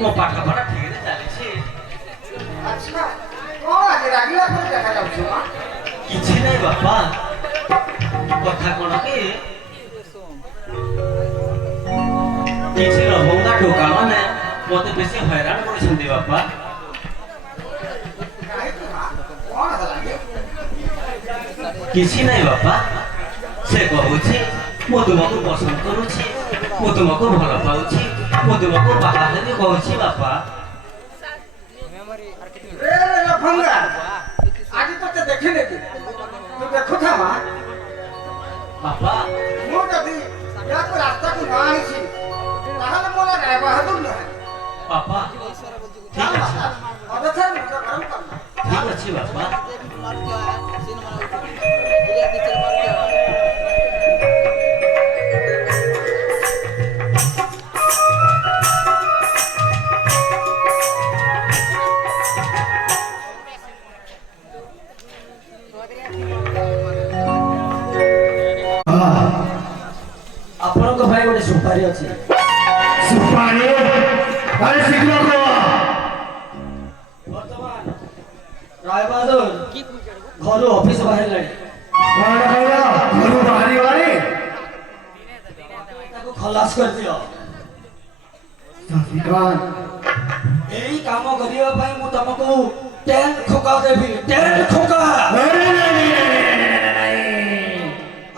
ମୋ ପାଠ ପଢା ଠିକରେ ଚାଲିଛି। ଆଚ୍ଛା କଣ ଆଜି ରାଗିଲା ପରି ଦେଖାଯାଉଛି ମା? କିଛି ନାହିଁ ବାପା, କଥା କଣ କି କିଛି ଲବଙ୍ଗା ଟୋକା ମାନେ ମତେ ବେଶୀ ହଇରାଣ କରୁଛନ୍ତି ବାପା। କାହିଁକି ମା? କଣ ହେଲା କି? କିଛି ନାହିଁ ବାପା, ସେ କହୁଛି ମୁଁ ତୁମକୁ ପସନ୍ଦ କରୁଛି, ମୁଁ ତୁମକୁ ଭଲ ପାଉଛି, ମୁଁ ତୁମକୁ ବାହା ହେବି କହୁଛି ବାପା। ରେ ଲଫଙ୍ଗା, ଆଜି ତତେ ଦେଖିଲେ କି? ତୁ ଦେଖୁଥା ମା, ବାପା ମୁଁ ଯଦି ୟାକୁ ରାସ୍ତାକୁ ନ ଆଣିଛି ତାହେଲେ ମୋର ରାୟ ବାହାଦୁର ନୁହେଁ। ବାପା ଠିକ ଅଛି, ଅଯଥାରେ ମୁଣ୍ଡ ଗରମ କରନା। ଠିକ ଅଛି ବାପା। ଆପଣଙ୍କ ପାଇଁ ଗୋଟେ ସୁପାରି ଅଛି। ସୁପାରି ଆରେ ଶୀଘ୍ର କର। ବର୍ତ୍ତମାନ ରାୟ ବାହାଦୁର ଘରୁ ଅଫିସ ବାହାରିଲାଣି। କଣ କହିଲ? ଘରୁ ବାହାରିବାଣି? ତାକୁ ଖଲାସ କରିଦିଅ। ଶଶିକାନ୍ତ, ଏଇ କାମ କରିବା ପାଇଁ ମୁଁ ତମକୁ 10 ଖୋକା ଦେବି। 10 ଖୋକା।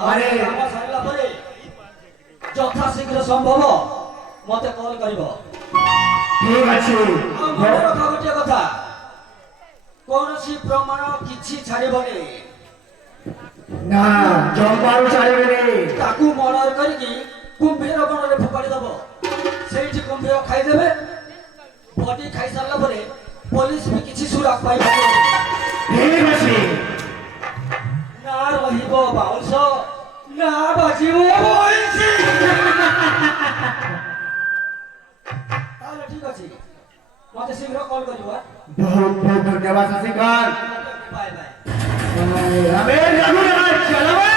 ଆରେ କାମ ସାରିଲା ପରେ ଯଥା ଶୀଘ୍ର ସମ୍ଭବ ମତେ କଲ୍ କରିବ। ଠିକ ଅଛି। ଆଉ ମନେ ରଖ ଗୋଟିଏ କଥା, କୌଣସି ପ୍ରମାଣ କିଛି ଛାଡ଼ିବନି। ନା ଜମ୍ବାରୁ ଛାଡ଼ିବେନି। ତାକୁ ମର୍ଡର କରିକି କୁମ୍ଭୀର ବନରେ ଫୋପାଡ଼ି ଦବ। ସେଇଠି କୁମ୍ଭୀର ଖାଇଦେବେ। ବଡି ଖାଇସାରିଲା ପରେ ପୋଲିସ ବି କିଛି ସୁରାଗ ପାଇପାରିବନି। ଠିକ ଅଛି। ନା ରହିବ ବାଉଁଶ, ନା ବାଜିବ ବଇଁଶୀ। ତାହେଲେ ଠିକ ଅଛି, ମତେ ଶୀଘ୍ର କଲ୍ କରିବ। ବହୁତ ବହୁତ ଧନ୍ୟବାଦ ଶଶିକାନ୍ତ। Bye bye. अबे रघुनाथ चलो बे।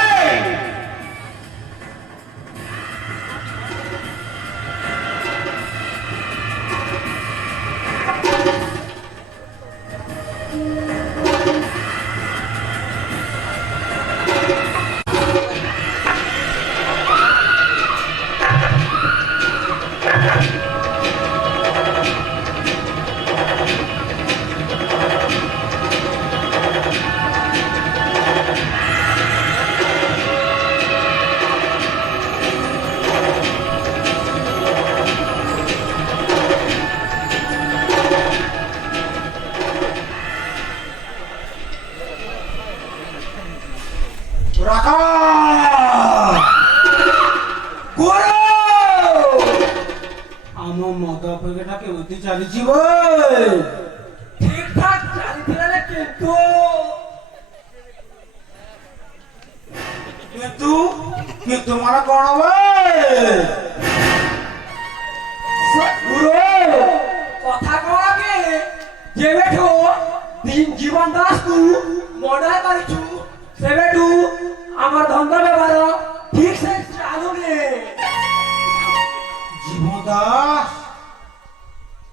ଆମ ମଦ ଅପେକ୍ଷା କେମିତି ଚାଲିଯିବ? ଠିକ ଠାକ ଚାଲିଥିଲା ରେ, କିନ୍ତୁ କିନ୍ତୁ କିନ୍ତୁ ମାନେ କଣ ବେ? କଥା କଣ କି ଯେବେଠୁ ଜୀବନ ଦାସକୁ ମର୍ଡର କରିଛୁ ସେବେଠୁ ଆମର ଧନ୍ଦା ବ୍ୟବହାର ଠିକ ସେ ଚାଲୁନି। ଜୀବନ ଦାସ,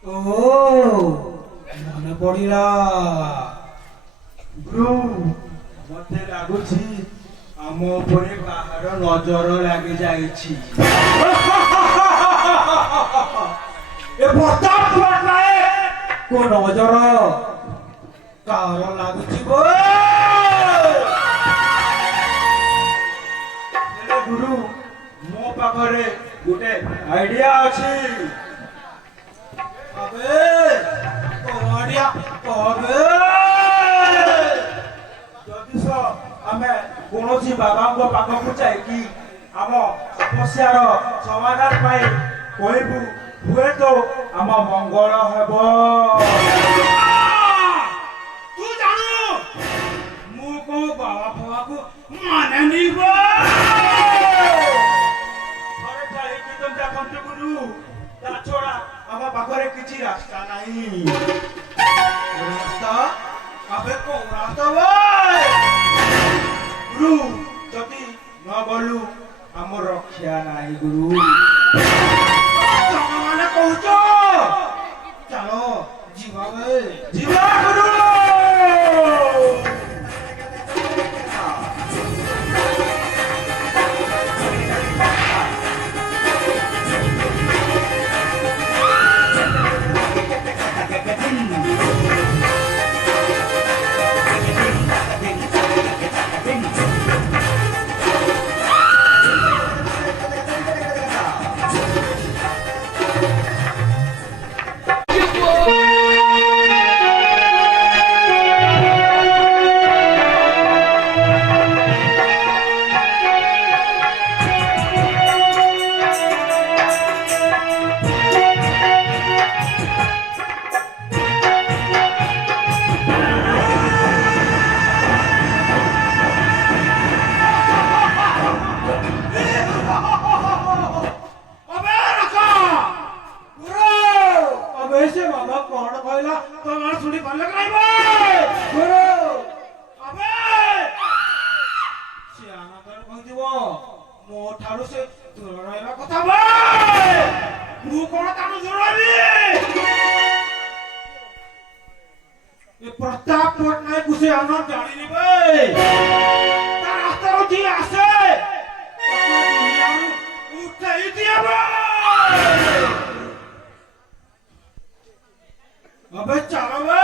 ଓ ମନେ ପଡିଲା। ଗୁରୁ, ମତେ ଲାଗୁଛି ଆମ ଉପରେ କାହାର ନଜର ଲାଗି ଯାଇଛି। ଏ ପ୍ରତାପ କୋ ନଜର କାହାର ଲାଗୁଛି ବୋ? ହେଲେ ଗୁରୁ, ମୋ ପାଖରେ ଗୋଟେ ଆଇଡିଆ ଅଛି। କବେ କୋଉ ଆଇଡିଆ କବେ? ଯଦି ଆମେ କୌଣସି ବାବାଙ୍କ ପାଖକୁ ଯାଇକି ଆମ ସମସ୍ୟାର ସମାଧାନ ପାଇଁ କହିବୁ, ହୁଏତ ଆମ ମଙ୍ଗଳ ହେବ। ତୁ ଜାଣୁ ମୁଁ କୋଉ ବାବା ଫବାକୁ ମାନେନି ବେ। ଥରେ ଯାଇକି ତ ଦେଖନ୍ତୁ ଗୁରୁ, ତା ଛଡା ଆମ ପାଖରେ କିଛି ରାସ୍ତା ନାହିଁ। ରାସ୍ତା ଆବେ କୋଉ ରାସ୍ତା ବେ? ଗୁରୁ, ଯଦି ନ ଗଲୁ ଆମର ରକ୍ଷା ନାହିଁ ଗୁରୁ। ତମେ ମାନେ କହୁଛ ଜାଣିନି ବେ ତା ରାସ୍ତାରୁ ଯିଏ ଆସେ ତାକୁ ଦୁନିଆରୁ ଉଠେଇ ଦିଏ ବେ अबे चलो बे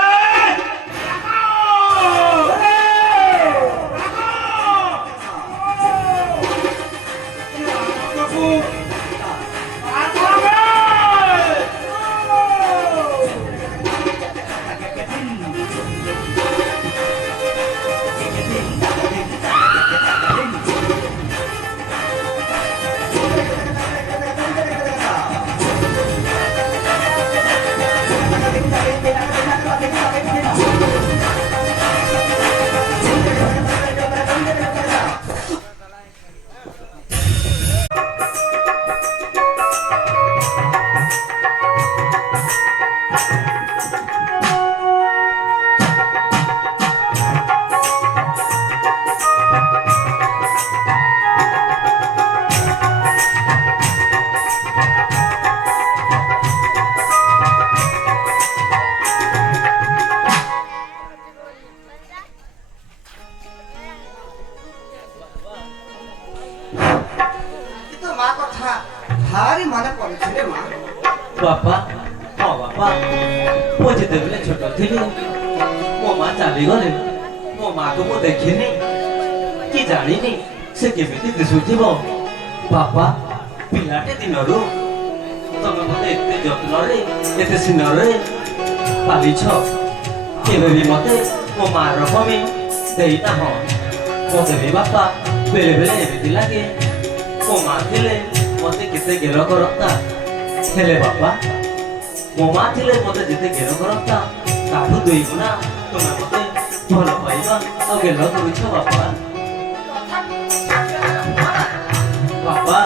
भारी मने पड़े माँ बापा हाँ बापा मो जितेबले छोट थी मो माँ चली गले मो माँ को मो देखिनी कि जानी से केमिति दिशुथिब बापा पिलाटे दिनरू तमे मते एते जत्नरे एते सिनरे पालिछ केबे भी मते मो माँ रकमी देइता हो मते भी बापा बेले बेले एमिति लागे मो माँ थिले मते केते गेल करता हेले बापा मो माँ थिले मते जेते गेल करता ताठू दुई गुणा तमे मते भल पाइबा आ गेल करूछ बापा बापा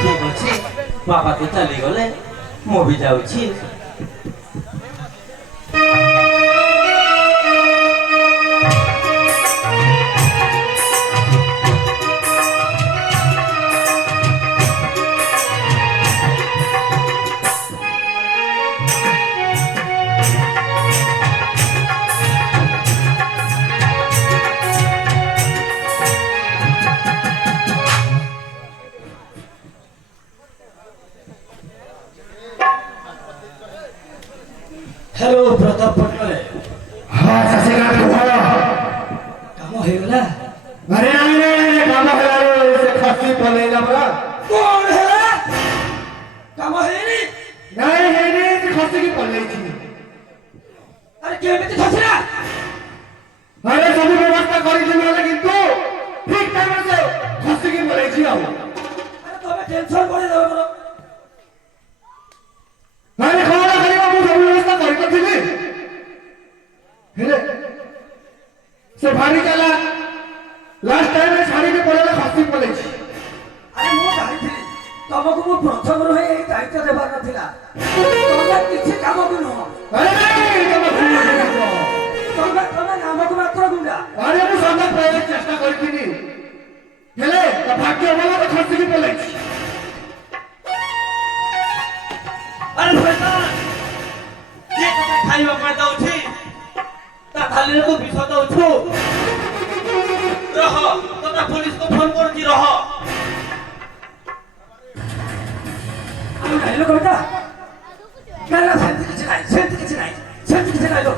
ठीक अछि बापा तो चली गले मो भी जाउछि हेलो प्रताप पटले हाँ ससिकांत कुमार काम हेगला अरे नहीं काम हेलारो से खसी पलेला बरा कौन है काम हेनी नहीं है नहीं से खसी की पले छी अरे केमिति खसिला अरे सब व्यवस्था करी दिले किंतु ठीक टाइम से खसी की पले छी आउ अरे तबे टेंशन करे देबो बरो अरे खाना खाली मु सब व्यवस्था करी तो थिली हेले से भारी चला लास्ट टाइम में छाड़ी के पड़ेला खसी पले छी अरे मो जानिथिली तमको मो प्रथम रहे एई दायित्व देबार नथिला तमे किछि काम दिनो अरे नहीं तमे नामक मात्र गुंडा अरे मु संग प्रयोग चेष्टा करथिनी हेले तो भाग्य वाला तो खसी की पले छी अरे शैतान ये कते खाइबा पाइ दउछि ता थाली को विष दउछु रह तता पुलिस को फोन करछि रह আমি নাইলো কবিতা না না সেন্তি কিছু নাই সেন্তি কিছু নাই লো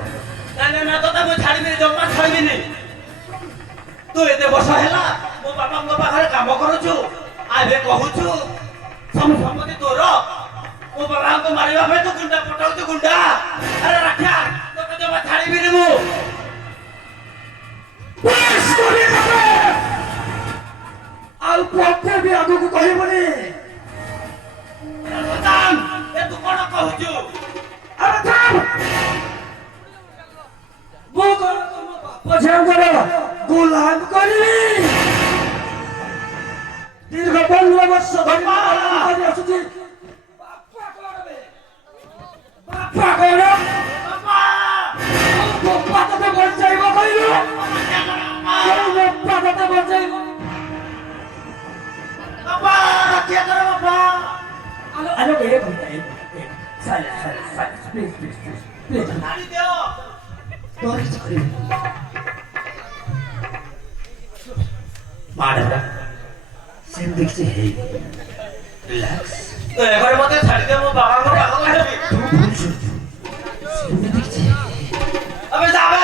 ना ना ना तता मु छाड़ी दे जम्मा छाड़बिनी तू एते वर्ष हैला मो बाबा मो पाखरे काम करूछु आबे कहूछु सम्पत्ति तोर मो बाबा को मारिबा पे तू गुंडा पटाउछु गुंडा अरे रख्या तता जम्मा छाड़बिनी मु पुलिस कोनी करे आउ पत्ते भी आगु को कहिबनी शैतान ए तू कोन कहूछु अरे थाम मो को पछाउ करे गुलाम करबी दीर्घ 15 वर्ष धरि କରି ଆସୁଛି ବାପା କରବେ ବାପା କର बाबा ବାପା ତତେ ବଞ୍ଚାଇବ କହିଲୁ আলোক এক মিনিট সাইলেন্স প্লিজ প্লিজ নাড়ি দিও তোর কিছু করি মারা সেম দেখছি হেই রিল্যাক্স তো এবারে মতে ছাড়ি দে মো বাবা করে আগে যাবি তুই ভুল শুনছি সেম দেখছি আবে যাবে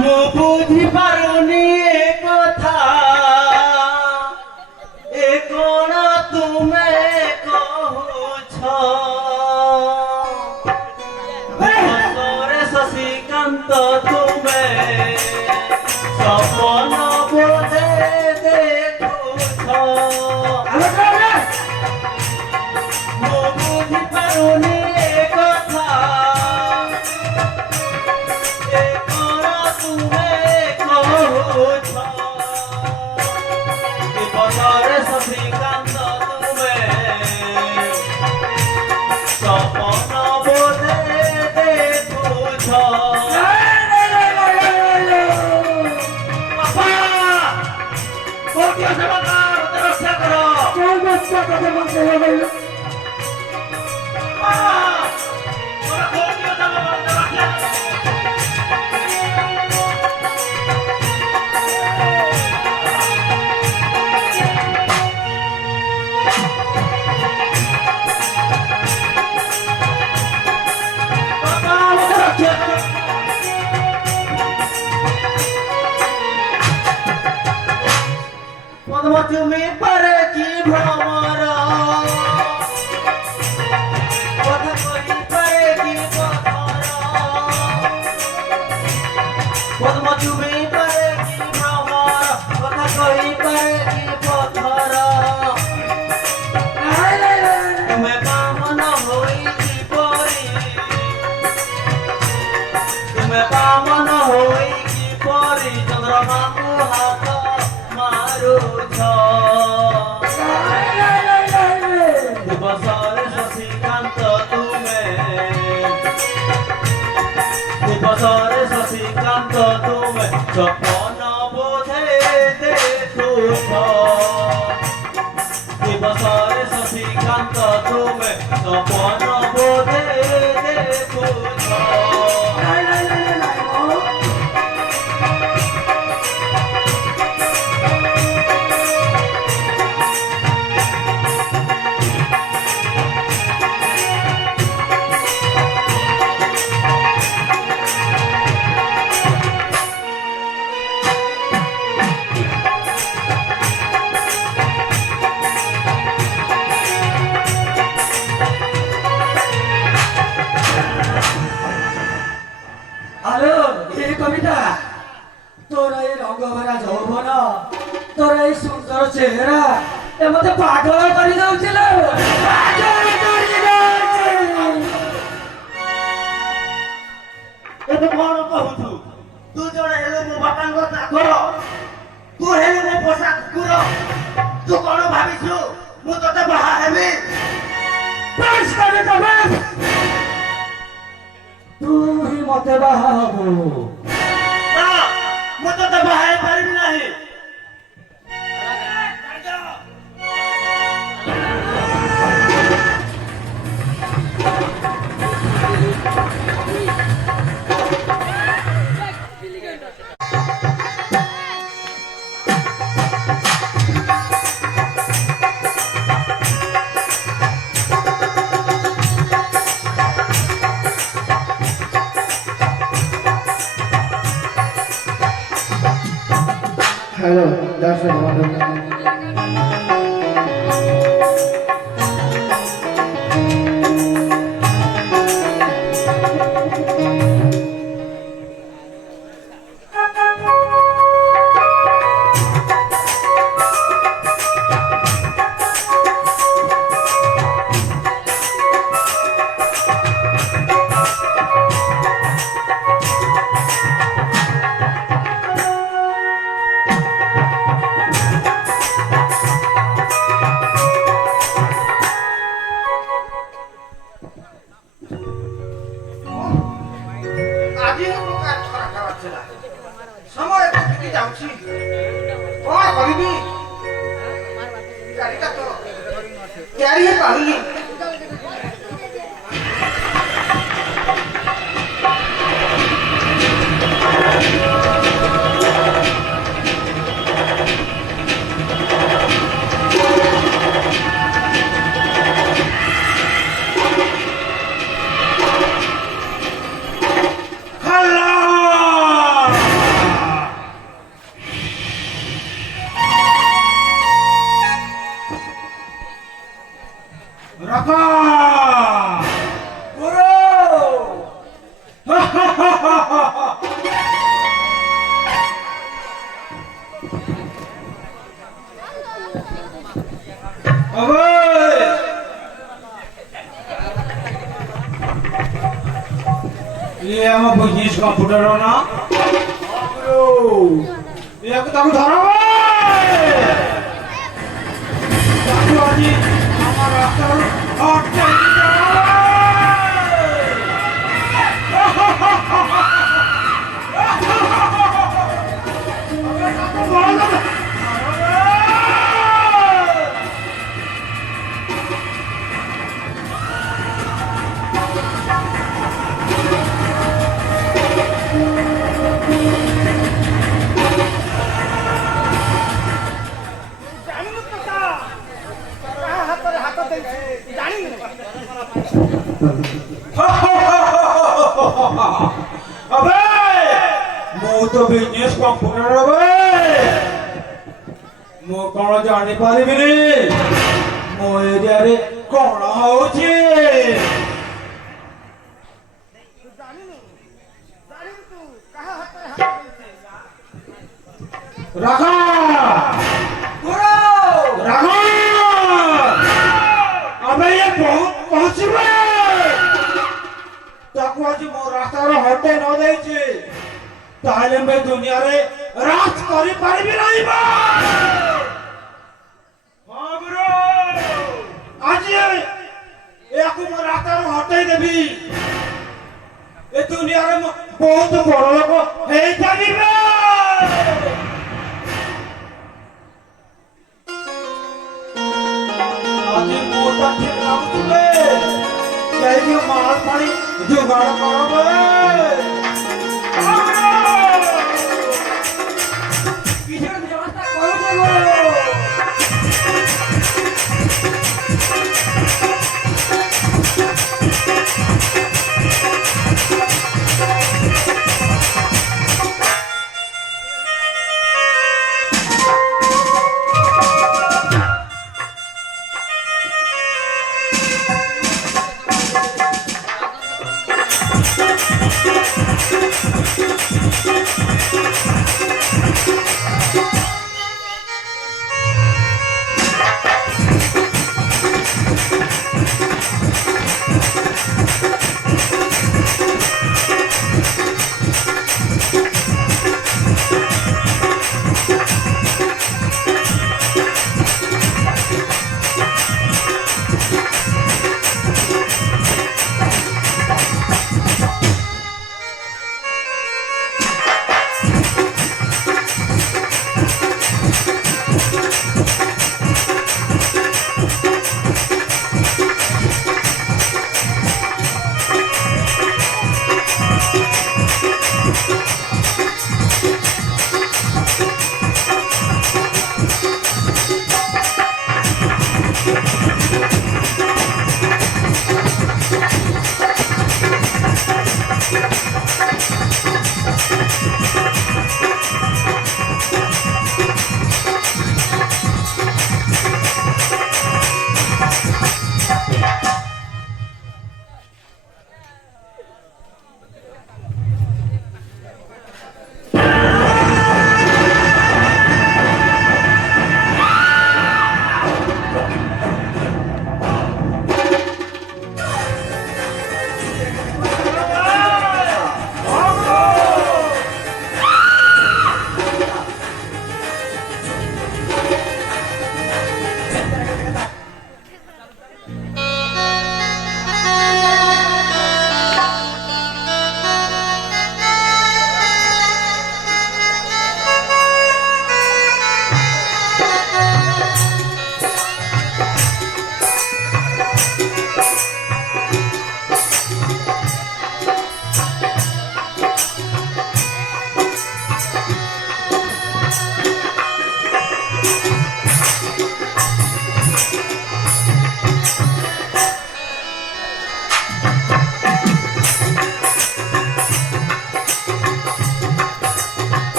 মো বুঝি পারুনি এ কথা এ কোন তুমি কহুছ শশীকান্ত তুমি সপন বোধে দেখুছ মো বুঝি পারুনি এ কথা এ কোন তুমি কহুছ দিবসরে শশীকান্ত তুমি সপন বোধে দেখুছ বাবা কোটি আছে বাবা রক্ষা করো তুমি পারে কি ভ্রমর কথা কই পারে কি পথর পদ্ম তুমি পারে কি ভ্রমর কথা কই পারে কি পথর তুমি বামন হই কি পরি তুমি বামন হই কি পরি চন্দ্রমাকু হাত মারুছ দিবসরে শশীকান্ত তুমে দিবসরে শশীকান্ত তুমে স্বপ্ন বোধে দেখুছ দিবসরে শশীকান্ত তুমে স্বপ্ন বোধে দেখুছ আলো এই কবিতা তোর এই রঙ্গভরা যৌবন তোর এই সুন্দর চেহারা এ মতে পাগল করে দଉছিল পাগল করে দଉছে ଏବେ କଣ କହୁଛୁ ତୁ ଜଣେ ହେଲୁ ମୋ ବାପାଙ୍କ ଚାକର ତୁ ହେଲୁ ମୋ ପୋଷା କୁକୁର ତୁ କଣ ଭାବିଛୁ ମୁଁ ତତେ ବାହା ହେବି বাস করে তবে তুই মতে বাহা হবো ନା ମୁଁ ତତେ ବାହା ହେଇପାରିବି ନାହିଁ Hello, that's a wonderful. ଆଜି ମୋ କାଠ ଖାବାର ଥିଲା ସମୟ ନେଇକି ଯାଉଛି କଣ କରିବି ଗାଡ଼ିଟା ତ ତିଆରି ହେଇପାରୁନି ये हम बिजनेस कंप्यूटर हो ना ये ताकू धरो ताकू आज আমার রাস্তার আটকে अबे मु तो बिजनेस कंप्यूटर अबे मु कोन जानि पारिबिनी मो एरिया रे कोन होउची राखा राखा अबे ये बहुत पहुंचबे ताकू आज मो रास्तार हटे न देछि ताले मैं दुनिया रे राज करि पारिबि रहिबा हां ब्रो आज याकू मो रास्तार हटे देबी ए दुनिया रे बहुत बड़ लोक हे जानिबे आज मोटा ठीक लाଗୁଥିଲେ जाइए माल पानी जुगाड़ करो बे किसी व्यवस्था करो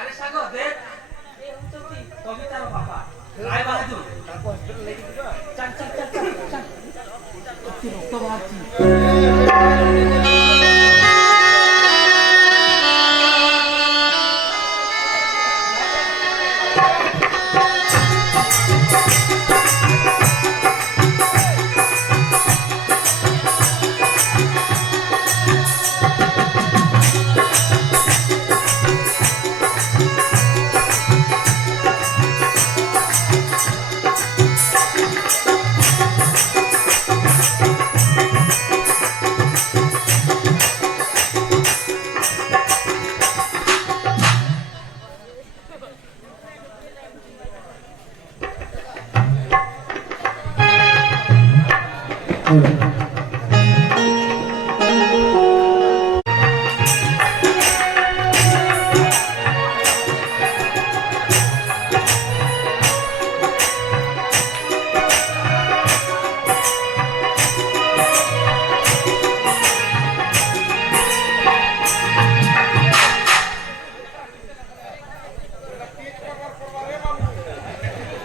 ଆରେ ସାଙ୍ଗ ଦେଖ ଏ ହଉଛନ୍ତି କବିତାର ବାପା ରାୟ ବାହାଦୁର ଚାଲ ଚାଲ ଚାଲ ଚାଲ ଚାଲ କେତେ ରକ୍ତ ବାହାରୁଛି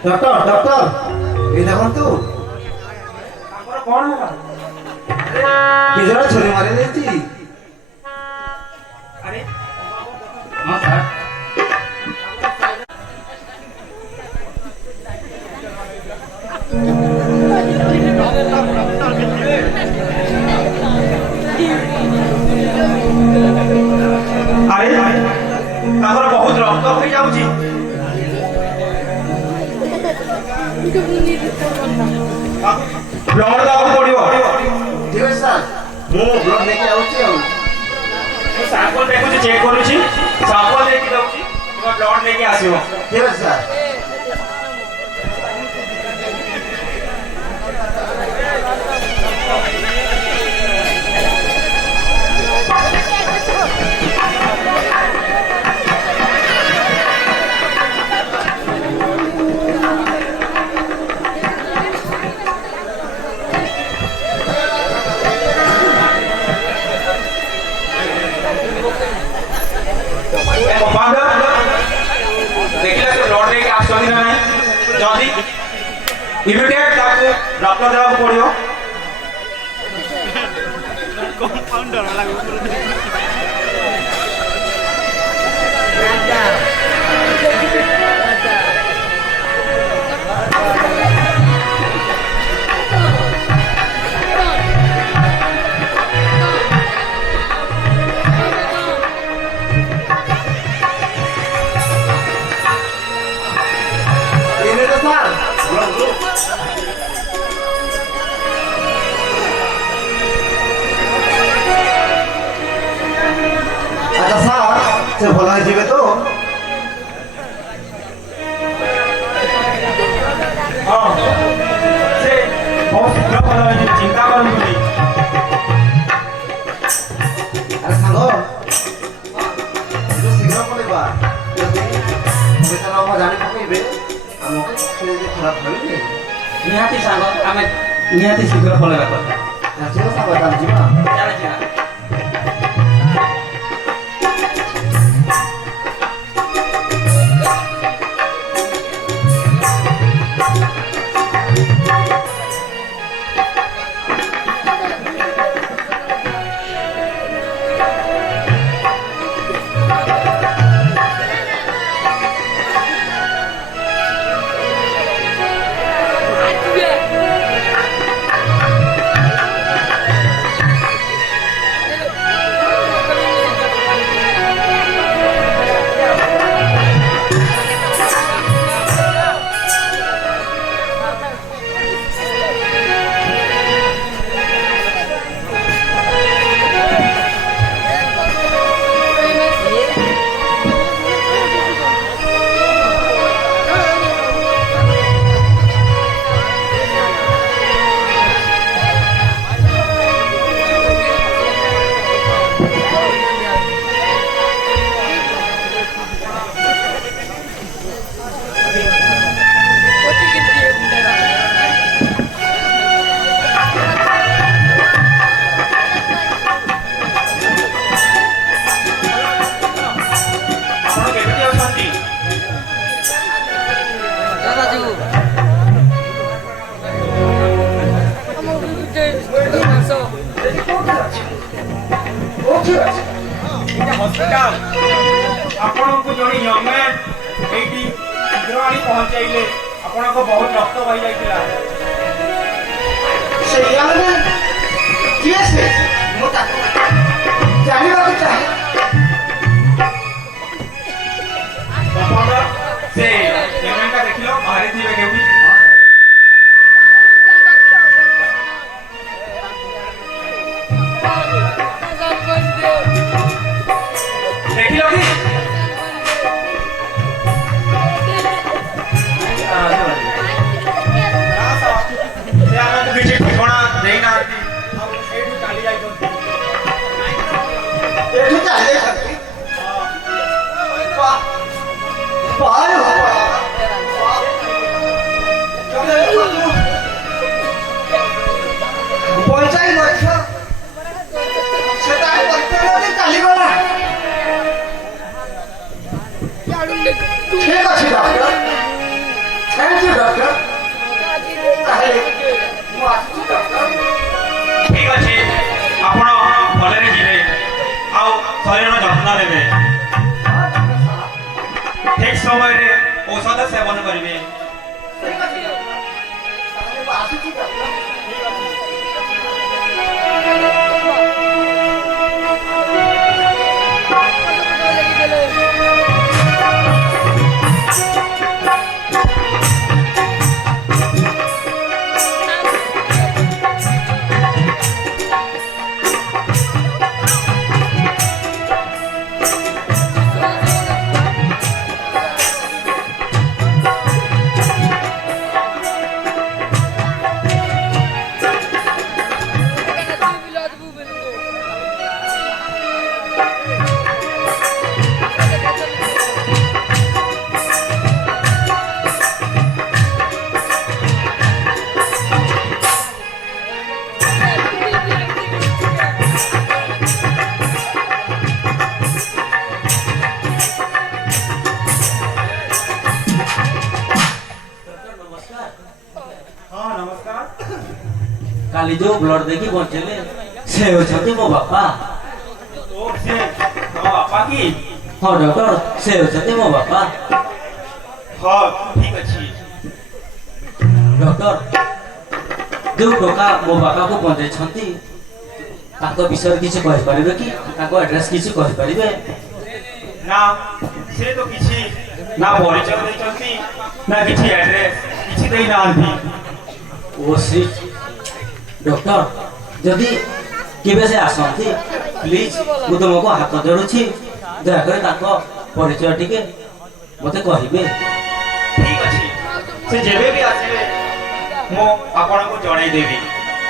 ডক্টর ডক্টর এই দেখুন তো ତାଙ୍କର କଣ ହେଲା কি জোড়া ছুরি মারি দিয়েছি ଆରେ ହଁ ସାର୍ ଆରେ ତାଙ୍କର ବହୁତ ରକ୍ତ ହେଇଯାଉଛି ବ୍ଲଡ୍ ଦେବାକୁ ପଡିବ ঠিক আছে স্যার ମୁଁ ବ୍ଲଡ୍ ନେଇକି ଯାଉଛି ଆଉ ମୁଁ ସାମ୍ପଲ୍ ଦେଖୁଛି ଚେକ୍ କରୁଛି ସାମ୍ପଲ୍ ନେଇକି ଦଉଛି ତୁମ ବ୍ଲଡ୍ ନେଇକି ଆସିବ ঠিক আছে স্যার ଦେଖିଲେ ସେ ବ୍ଲଡ୍ ନେଇକି ଆସୁଛନ୍ତି ନା ନାହିଁ ଯଦି ଇମିଡିଏଟ୍ ତାକୁ ରକ୍ତ ଦେବାକୁ ପଡିବ এনে তো স্যার আচ্ছা স্যার সে ভালো হয়ে যাবে তো ହଁ ସେ ବହୁତ ଶୀଘ୍ର ଭଲ ହେଇଯିବ ଚିନ୍ତା କରନ୍ତୁନି আরে সাঙ্গ একটু শীঘ্র পড়িবা যদি পবিত্র বাবা জানি পকাইবে আমাকে সে যদি খারাপ হইবে ନିହାତି ସାଙ୍ଗ ଆମେ ନିହାତି ଶୀଘ୍ର ପଳେଇବା କଥା ঠিক আছে সাঙ্গ তাহলে ଯିବା ଚାଲ ଯିବା ଠିକ ଅଛି ଏଇଟା ହସ୍ପିଟାଲ ଆପଣଙ୍କୁ ଜଣେ ୟଙ୍ଗ ମ୍ୟାନ୍ ଏଇଠି ଶୀଘ୍ର ଆଣି ପହଞ୍ଚାଇଲେ ଆପଣଙ୍କ ବହୁତ ରକ୍ତ ବହି ଯାଇଥିଲା ସେ ୟଙ୍ଗ କିଏ ସେ ମୁଁ ତାକୁ ଜାଣିବାକୁ ଚାହେଁ ଆପଣ ସେ ୟଙ୍ଗମ୍ୟାନଟା ଦେଖିଲ ବାହାରେ ଥିବେ କେଉଁଠି ଦେଖିଲ କି ସେ ଆମକୁ କିଛି ଠିକଣା ଦେଇନାହାନ୍ତି ଆଉ ସେଇଠୁ ଚାଲି ଯାଇଛନ୍ତି ଏଠୁ ଚାଲିଯାଇଛନ୍ତି ବାଏ ପଞ୍ଚାୟତ ମଧ୍ୟ ସେ ତାର ପରିଚୟ ଚାଲିଗଲା ଠିକ ଅଛି ଡକ୍ଟର ଥ୍ୟାଙ୍କ ୟୁ ଡକ୍ଟର ତାହେଲେ ମୁଁ ଆସୁଛି ଡକ୍ଟର ଠିକ ଅଛି ଆପଣ ଭଲରେ ଯିବେ ଆଉ ଶରୀରର ଯତ୍ନ ନେବେ ଠିକ ସମୟରେ ଔଷଧ ସେବନ କରିବେ ଠିକ ଅଛି ତାହେଲେ ମୁଁ ଆସୁଛି ଡକ୍ଟର ହଁ ନମସ୍କାର କାଲି ଯୋଉ ବ୍ଲଡ ଦେଇକି ବଞ୍ଚେଇଲେ ସେ ହେଉଛନ୍ତି ମୋ ବାପା ଓ ସେ ତମ ବାପା କି ହଁ ଡକ୍ଟର ସେ ହେଉଛନ୍ତି ମୋ ବାପା ହଁ ଠିକ ଅଛି ଡକ୍ଟର ଯୋଉ ଟୋକା ମୋ ବାପାକୁ ବଞ୍ଚେଇଛନ୍ତି ତାଙ୍କ ବିଷୟରେ କିଛି କହିପାରିବେ କି ତାଙ୍କ ଆଡ୍ରେସ୍ କିଛି କହିପାରିବେ ନା ସେ ତ କିଛି ନା ପରିଚୟ ଦେଇଛନ୍ତି ନା କିଛି ଆଡ୍ରେସ୍ କିଛି ଦେଇନାହାନ୍ତି ଓ ସିଟ୍ ଡକ୍ଟର ଯଦି କେବେ ସେ ଆସନ୍ତି ପ୍ଲିଜ ମୁଁ ତୁମକୁ ହାତ ଯୋଡୁଛି ଦୟାକରି ତାଙ୍କ ପରିଚୟ ଟିକେ ମୋତେ କହିବେ ଠିକ ଅଛି ସେ ଯେବେ ବି ଆସିବେ ମୁଁ ଆପଣଙ୍କୁ ଜଣେଇଦେବି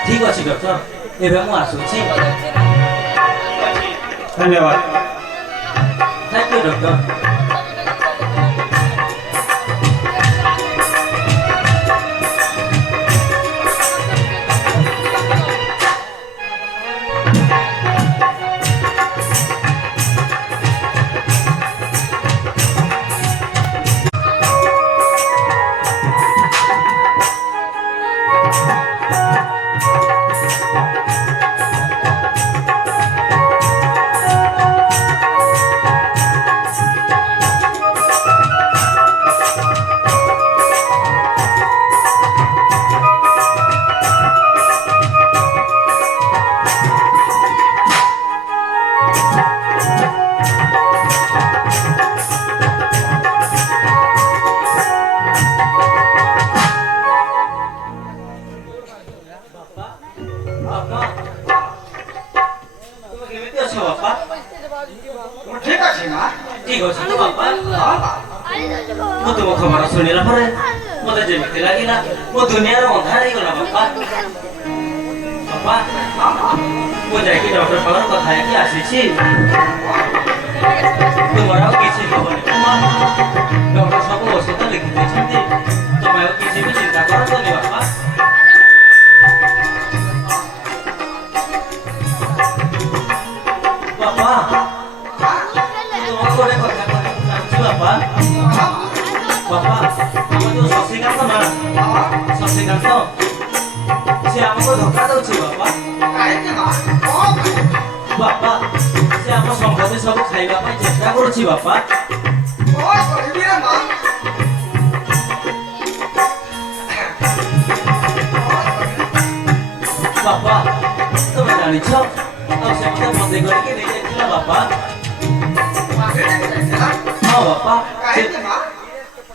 ଠିକ ଅଛି ଡକ୍ଟର ଏବେ ମୁଁ ଆସୁଛି ଠିକ ଅଛି ଧନ୍ୟବାଦ ଥ୍ୟାଙ୍କ ୟୁ ଡକ୍ଟର ବାପା ତୁମେ କେମିତି ଅଛ ବାପା ମୁଁ ଠିକ ଅଛି ମା ଠିକ ଅଛି ତ ବାପା ହଁ ମୁଁ ତୁମ ଖବର ଶୁଣିଲା ପରେ ମୋତେ ଯେମିତି ଲାଗିଲା ମୋ ଦୁନିଆର ଅନ୍ଧାର ହେଇଗଲା ବାପା ବାପା ମୁଁ ଯାଇକି ଡକ୍ଟର ପାଖରେ କଥା ହେଇକି ଆସିଛି ତୁମର ଆଉ କିଛି ହବନି ଡକ୍ଟର ସବୁ ଔଷଧ ଲେଖି ଦେଇଛନ୍ତି ତମେ ଆଉ କିଛି ବି ଚିନ୍ତା କରନ୍ତନି ବାପା ବାପା ତୁମକୁ ଗୋଟେ କଥା କହିବାକୁ ଚାହୁଁଛି ବାପା ବାପା ଆମ ଯୋଉ ଶଶିକାନ୍ତ ନା ଶଶିକାନ୍ତ ସେ ଆମକୁ ଧୋକା ଦଉଛି ବାପା କାହିଁକି ମା କଣ ପାଇଁ ବାପା ଆମ ସମ୍ପତ୍ତି ସବୁ ଖାଇବା ପାଇଁ ଚେଷ୍ଟା କରୁଛି ବାପା। କଣ କରିବି ରେ ମା? ବାପା ତମେ ଜାଣିଛ ଆଉ ସେ ମତେ ବନ୍ଦି କରିକି ନେଇଯାଇଥିଲା ବାପା। ମାଗେ ଯାଇଥିଲା ହଁ ବାପା କାହିଁକି ମା?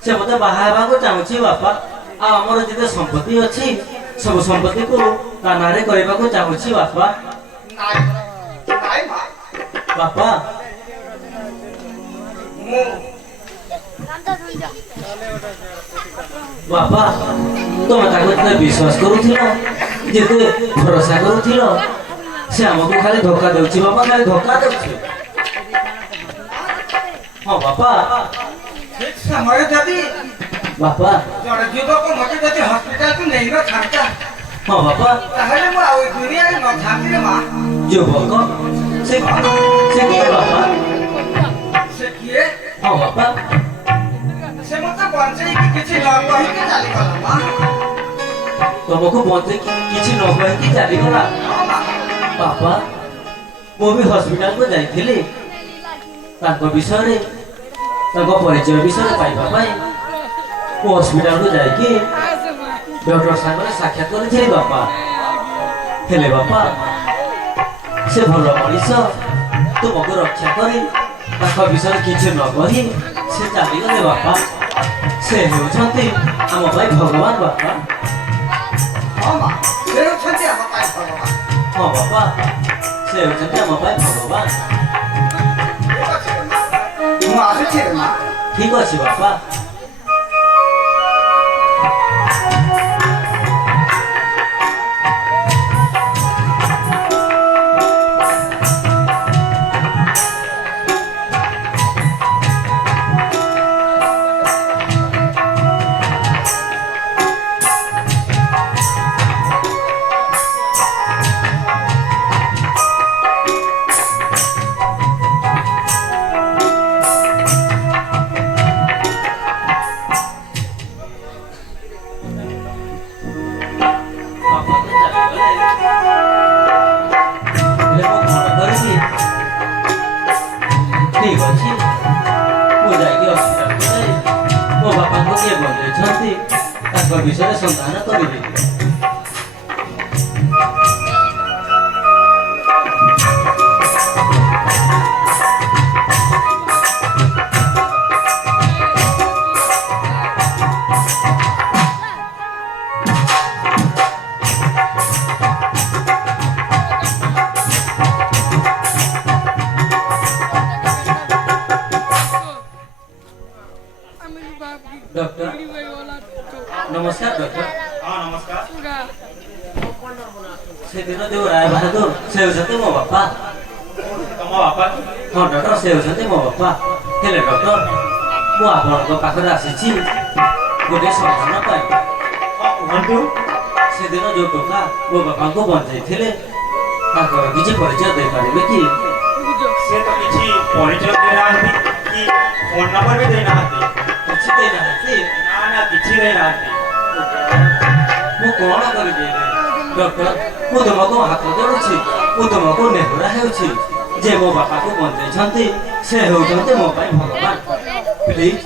ସେ ମତେ ବାହା ହେବାକୁ ଚାହୁଁଛି ବାପା। ଆଉ ଆମର ଯେତେ ସମ୍ପତ୍ତି ଅଛି ସବୁ ସମ୍ପତ୍ତିକୁ ତା ନାଁରେ କରିବାକୁ ଚାହୁଁଛି ବାପା। ନାଇଁ ନାଇଁ ମା, ବାପା ମୁଁ ବାପା ତମେ ତାକୁ ଯେତେ ବିଶ୍ୱାସ କରୁଥିଲ ଯେତେ ଭରସା କରୁଥିଲ ସେ ଆମକୁ ଖାଲି ଧୋକା ଦେଉଛି ବାପା, ଖାଲି ଧୋକା ଦେଉଛି। ହଁ ବାପା ଠିକ ସମୟ ଯଦି ବାପା ଜଣେ ଯୁବକ ମତେ ଯଦି ହସ୍ପିଟାଲକୁ ନେଇନଥାନ୍ତା ହଁ ବାପା ତାହେଲେ ମୁଁ ଆଉ ଏ ଦୁନିଆରେ ନଥାନ୍ତି ରେ ମା। ଯୁବକ ସେ କିଏ ବାପା? ସେ କିଏ? ହଁ ବାପା ସେ ମତେ ବଞ୍ଚେଇକି କିଛି ନ କହିକି ଚାଲିଗଲା ମା। ତମକୁ ବଞ୍ଚେଇକି କିଛି ନ କହିକି ଚାଲିଗଲା। ହଁ ମା, ବାପା ମୁଁ ବି ହସ୍ପିଟାଲକୁ ଯାଇଥିଲି ତାଙ୍କ ବିଷୟରେ ତାଙ୍କ ପରିଚୟ ବିଷୟରେ ପାଇବା ପାଇଁ। ମୁଁ ହସ୍ପିଟାଲକୁ ଯାଇକି ଡକ୍ଟର ସାଙ୍ଗରେ ସାକ୍ଷାତ କରିଥିଲି ବାପା। ହେଲେ ବାପା ସେ ଭଲ ମଣିଷ, ତୁମକୁ ରକ୍ଷା କରି ତାଙ୍କ ବିଷୟରେ କିଛି ନ କହି ସେ ଚାଲିଗଲେ ବାପା। ସେ ହେଉଛନ୍ତି ଆମ ପାଇଁ ଭଗବାନ ବାପା। ହଁ ମା, ସେ ହେଉଛନ୍ତି ଆମ ପାଇଁ ଭଗବାନ। ହଁ ବାପା ସେ ହେଉଛନ୍ତି ଆମ ପାଇଁ ଭଗବାନ। ଠିକ ଅଛି ରେ ମା, ମୁଁ ଆସୁଛି ରେ ମା। ଠିକ ଅଛି ବାପା। ଠିକ ଅଛି ମୁଁ ଯାଇକି ହସ୍ପିଟାଲକୁ ଯାଇ ମୋ ବାପାଙ୍କୁ କିଏ ବଞ୍ଚେଇଛନ୍ତି ତାଙ୍କ ବିଷୟରେ ସନ୍ଧାନ କରିବି। डॉक्टर नमस्कार डॉक्टर। ହଁ ନମସ୍କାର। ସେଦିନ ଯୋଉ ରାୟ ବାହାଦୁର ସେ ହେଉଛନ୍ତି ମୋ ବାପା। ତମ ବାପା ହଁ ଡକ୍ଟର ସେ ହେଉଛନ୍ତି ମୋ ବାପା। ହେଲେ ଡକ୍ଟର ମୁଁ ଆପଣଙ୍କ ପାଖରେ ଆସିଛି ଗୋଟିଏ ସନ୍ଧାନ ପାଇଁ। ହଁ କୁହନ୍ତୁ। ସେଦିନ ଯୋଉ ଟୋକା ମୋ ବାପାଙ୍କୁ ବଞ୍ଚେଇଥିଲେ ତାଙ୍କର କିଛି ପରିଚୟ ଦେଇପାରିବେ କି? ସେ ତ କିଛି ପରିଚୟ ଦେଇନାହାନ୍ତି କି ଫୋନ ନମ୍ବର ବି ଦେଇନାହାନ୍ତି। କିଛି ଦେଇନାହାନ୍ତି। ନା ନା କିଛି ଦେଇନାହାନ୍ତି। ମୁଁ କଣ କରିବି ଏବେ? ଡକ୍ଟର ମୁଁ ତୁମକୁ ହାତ ଯୋଡୁଛି, ମୁଁ ତୁମକୁ ନେହୁରା ହେଉଛି ଯେ ମୋ ବାପାକୁ ବଞ୍ଚେଇଛନ୍ତି ସେ ହେଉଛନ୍ତି ମୋ ପାଇଁ ଭଗବାନ। ପ୍ଲିଜ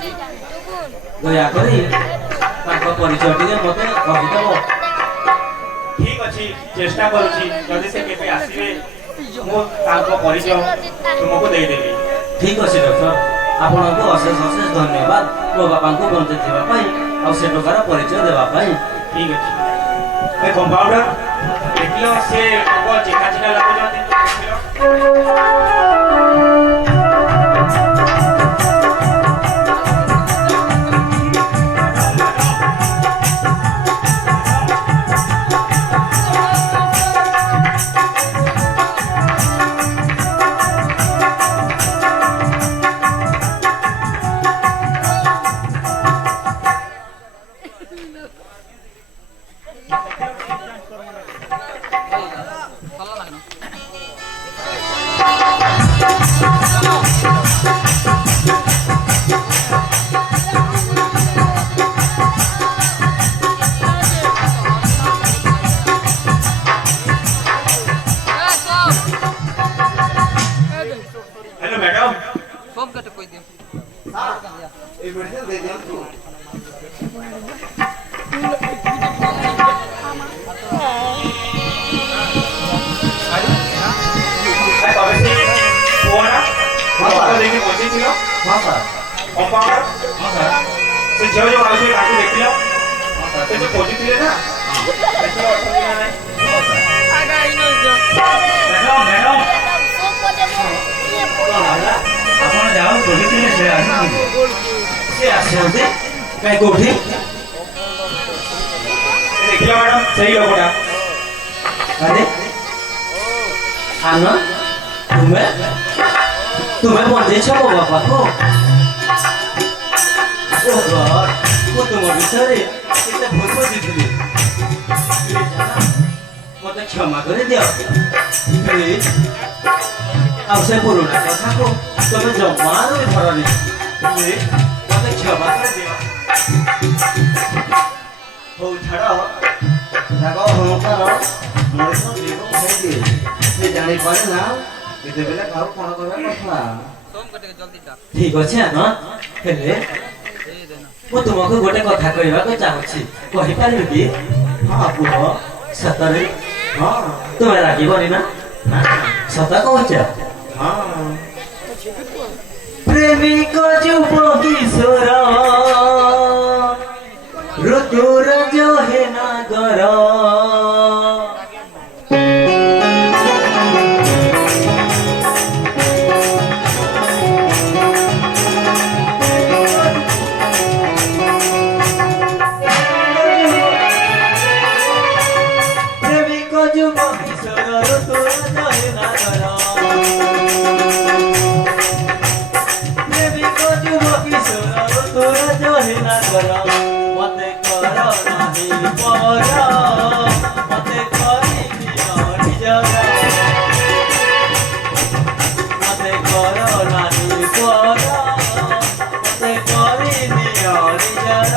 ଦୟାକରି ତାଙ୍କ ପରିଚୟ ଟିକେ ମତେ କହିଦେବ। ଠିକ ଅଛି ଚେଷ୍ଟା କରୁଛି, ଯଦି ସେ କେବେ ଆସିବେ ମୁଁ ତାଙ୍କ ପରିଚୟ ତୁମକୁ ଦେଇଦେବି। ଠିକ ଅଛି ଡକ୍ଟର ଆପଣଙ୍କୁ ଅଶେଷ ଅଶେଷ ଧନ୍ୟବାଦ ମୋ ବାପାଙ୍କୁ ବଞ୍ଚେଇଥିବା ପାଇଁ ଆଉ ସେ ଟୋକାର ପରିଚୟ ଦେବା ପାଇଁ। ଠିକ ଅଛି। ଏ କମ୍ପାଉଣ୍ଡର ଦେଖିଲ ସେ ଲୋକ ଚିହ୍ନା ଚିହ୍ନା ଲାଗୁଛନ୍ତି ଦେଖିଲ। ଦେଇ ଦିଅନ୍ତୁ। ତମେ ସେ ପୁଅ ନା ହଁ ସାର୍। ଦେଇକି ବଞ୍ଚେଇଥିଲ ହଁ ସାର୍। କମ୍ପାଉଣ୍ଡର ହଁ ସାର୍। ସେ ଝିଅ ଯୋଉ ଆଉଥିଲେ ତାଙ୍କୁ ଦେଖିଲ ହଁ ସାର୍। ସେ ଯୋଉ ଖୋଜିଥିଲେ ନା ଦେଖିଲ ଅଛନ୍ତି ନା ନାହିଁ? ମ୍ୟାଡ଼ାମ କଣ ହେଲା? ଆପଣ ଯାହା କହିଥିଲେ ସେ ଆସିଛନ୍ତି। ସେ ଆସିଛନ୍ତି କାଇଁ କୋଉଠି? ଦେଖିଲ ମ୍ୟାଡାମ ସେଇ ଲୋକଟା ଆରେ ଆନ ତୁମେ ବଞ୍ଚେଇଛ ମୋ ବାପାକୁ। ଓ ଗଡ୍, ମୁଁ ତୁମ ବିଷୟରେ କେତେ ଭୁଲ ବୁଝିଥିଲି। ମତେ କ୍ଷମା କରିଦିଅ ପ୍ଲିଜ୍। ଆଉ ସେ ପୁରୁଣା କଥାକୁ ତମେ ଜମାରୁ ବି ଧରନି। ପ୍ଲିଜ୍ ମତେ କ୍ଷମା କରିଦିଅ। ହଉ ଛାଡ଼। ତାଙ୍କ ଅହଙ୍କାର ମଣିଷ ଜୀବ ଖାଇଦିଏ। ସେ ଜାଣିପାରେ ନା କେତେବେଳେ କାହାକୁ କ'ଣ କରିବା କଥା। ଠିକ୍ ଅଛି ଆନ, ହେଲେ ମୁଁ ତୁମକୁ ଗୋଟେ କଥା କହିବାକୁ ଚାହୁଁଛି, କହିପାରିବି କି? ହଁ କୁହ। ସତରେ ହଁ ତୁମେ ରାଗିବନି ନା? ସତ କହୁଛ? ହଁ। ପ୍ରେମିକ ଯୁବ କିଶୋର ଋତୁର ଜହେ ନାଗର। প্রেমিক যুব কিশোর ঋতুর জহে নাগর। প্রেমিক যুব কিশোর ঋতুর জহে নাগর। মতে কর নাহি পর, মতে করি দিও নিজর। মতে কর নাহি পর, মতে করি দিও নিজর।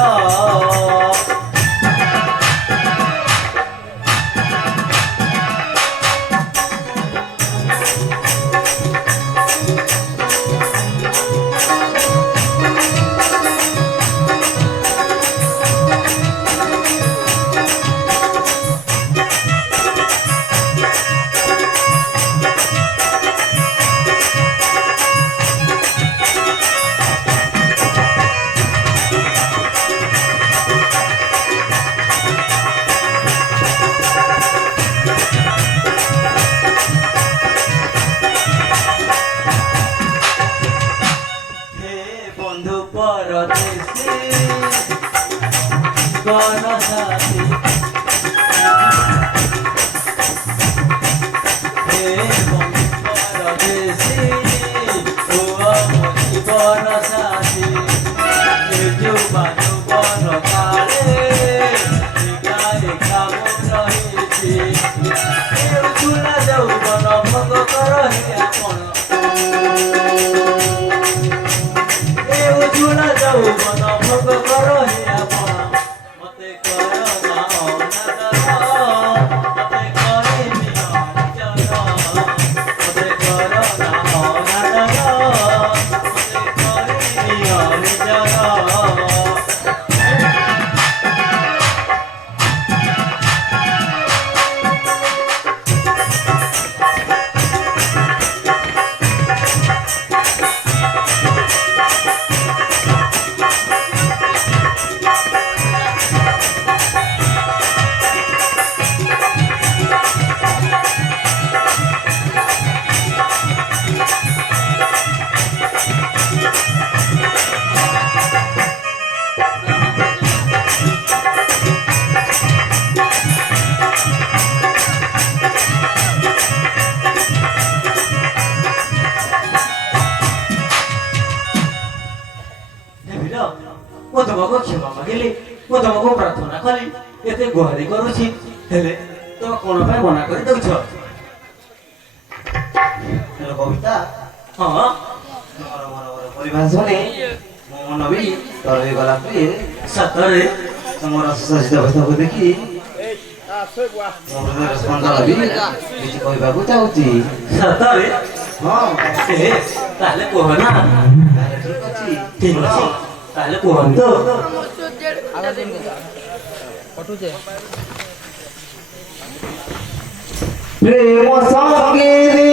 হে বন্ধু পরদেশী কোন সাথী। হে বন্ধু পরদেশী ও আমার জীবন সাথী। এ যুবন বন কালে গায়ে খাব রহিছি। এ চুলা যৌবন ভোগ কর হে আপন। উজুলা যৌবন ভোগ কর হে আপন। মতে কর না অনাদর, মতে করে নিও নিজর। মতে কর না অনাদর, মতে করে নিও নিজর। ମୁଁ ତୁମକୁ କ୍ଷମା ମାଗିଲି, ମୁଁ ତୁମକୁ ପ୍ରାର୍ଥନା କଲି, ଏତେ ଗୁହାରି କରୁଛି, ହେଲେ ତମେ କଣ ପାଇଁ ମନା କରି ଦଉଛ? ହେଲୋ କବିତା। ହଁ ତମର ମୋର ପରିବାର ଶୁଣି ମୋ ମନ ବି ତର ହେଇଗଲା ପ୍ରିୟ। ସତରେ ତମର ସଜିତ ଅବସ୍ଥାକୁ ଦେଖି ମୋ ହୃଦୟର ସ୍ପନ୍ଦନ ବି କିଛି କହିବାକୁ ଚାହୁଁଛି। ସତରେ ହଁ ତାହେଲେ କୁହ ନା। ତାହେଲେ ଠିକ ଅଛି। ଠିକ ଅଛି ତାହେଲେ କୁହନ୍ତୁ প্রেম সঙ্গীরে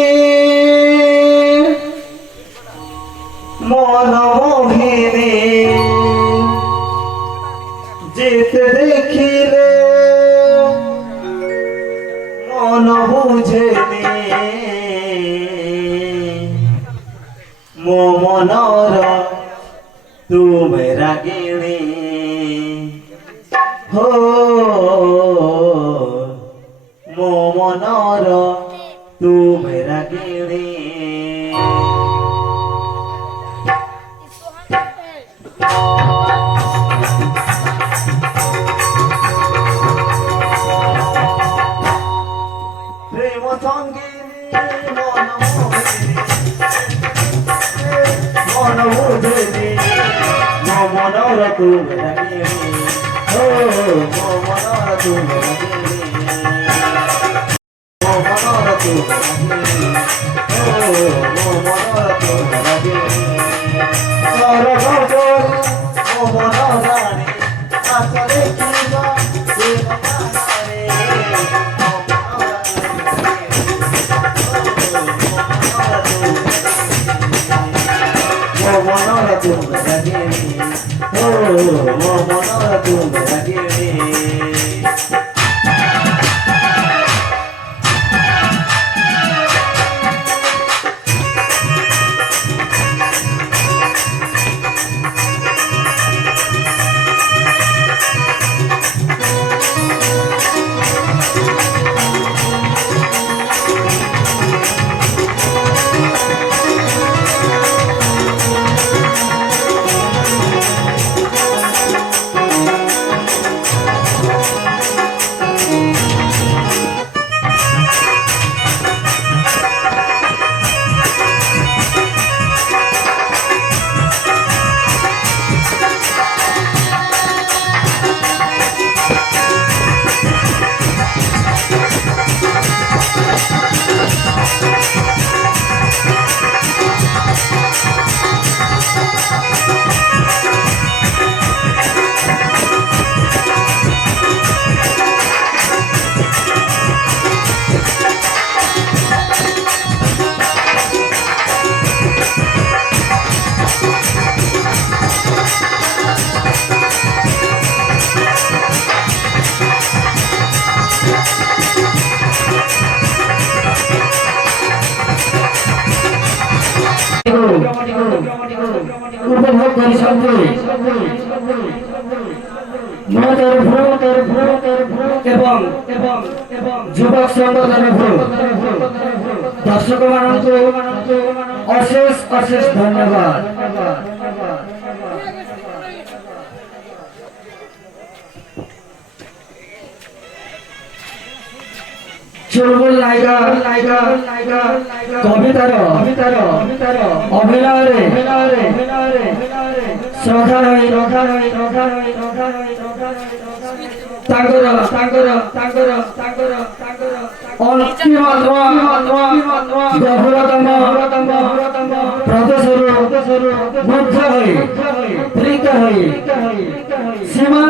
মন মোহিনী যেতে দেখিলে মন বুঝেনি মো মনর তুমে রাগিণী হো ମୋ ମନର ତୁ ମେରା କିଣି ପ୍ରେମ ସଙ୍ଗୀନି ମନ ବୁଝେନି ମୋ ମନର ତୁ ମେରା କିଣି ଓ ମୋ ମନର ତୁ ମେରା କିଣି উপভোগ କରିଛନ୍ତି ମୋ ତରଫରୁ ଏବଂ ଯୁବକ ସଂଘ ତରଫରୁ ଦର୍ଶକମାନଙ୍କୁ ଅଶେଷ ଅଶେଷ ଧନ୍ୟବାଦ। চুলবুল নায়িকা কবিতার অভিনୟରେ শ্রদ্ধা হই ଅନ୍ତିମ ଗଭୀରତମ ପ୍ରଦେଶରୁ ମୁଗ୍ଧ ହୋଇ ପ୍ରୀତ ହୋଇ ସୀମା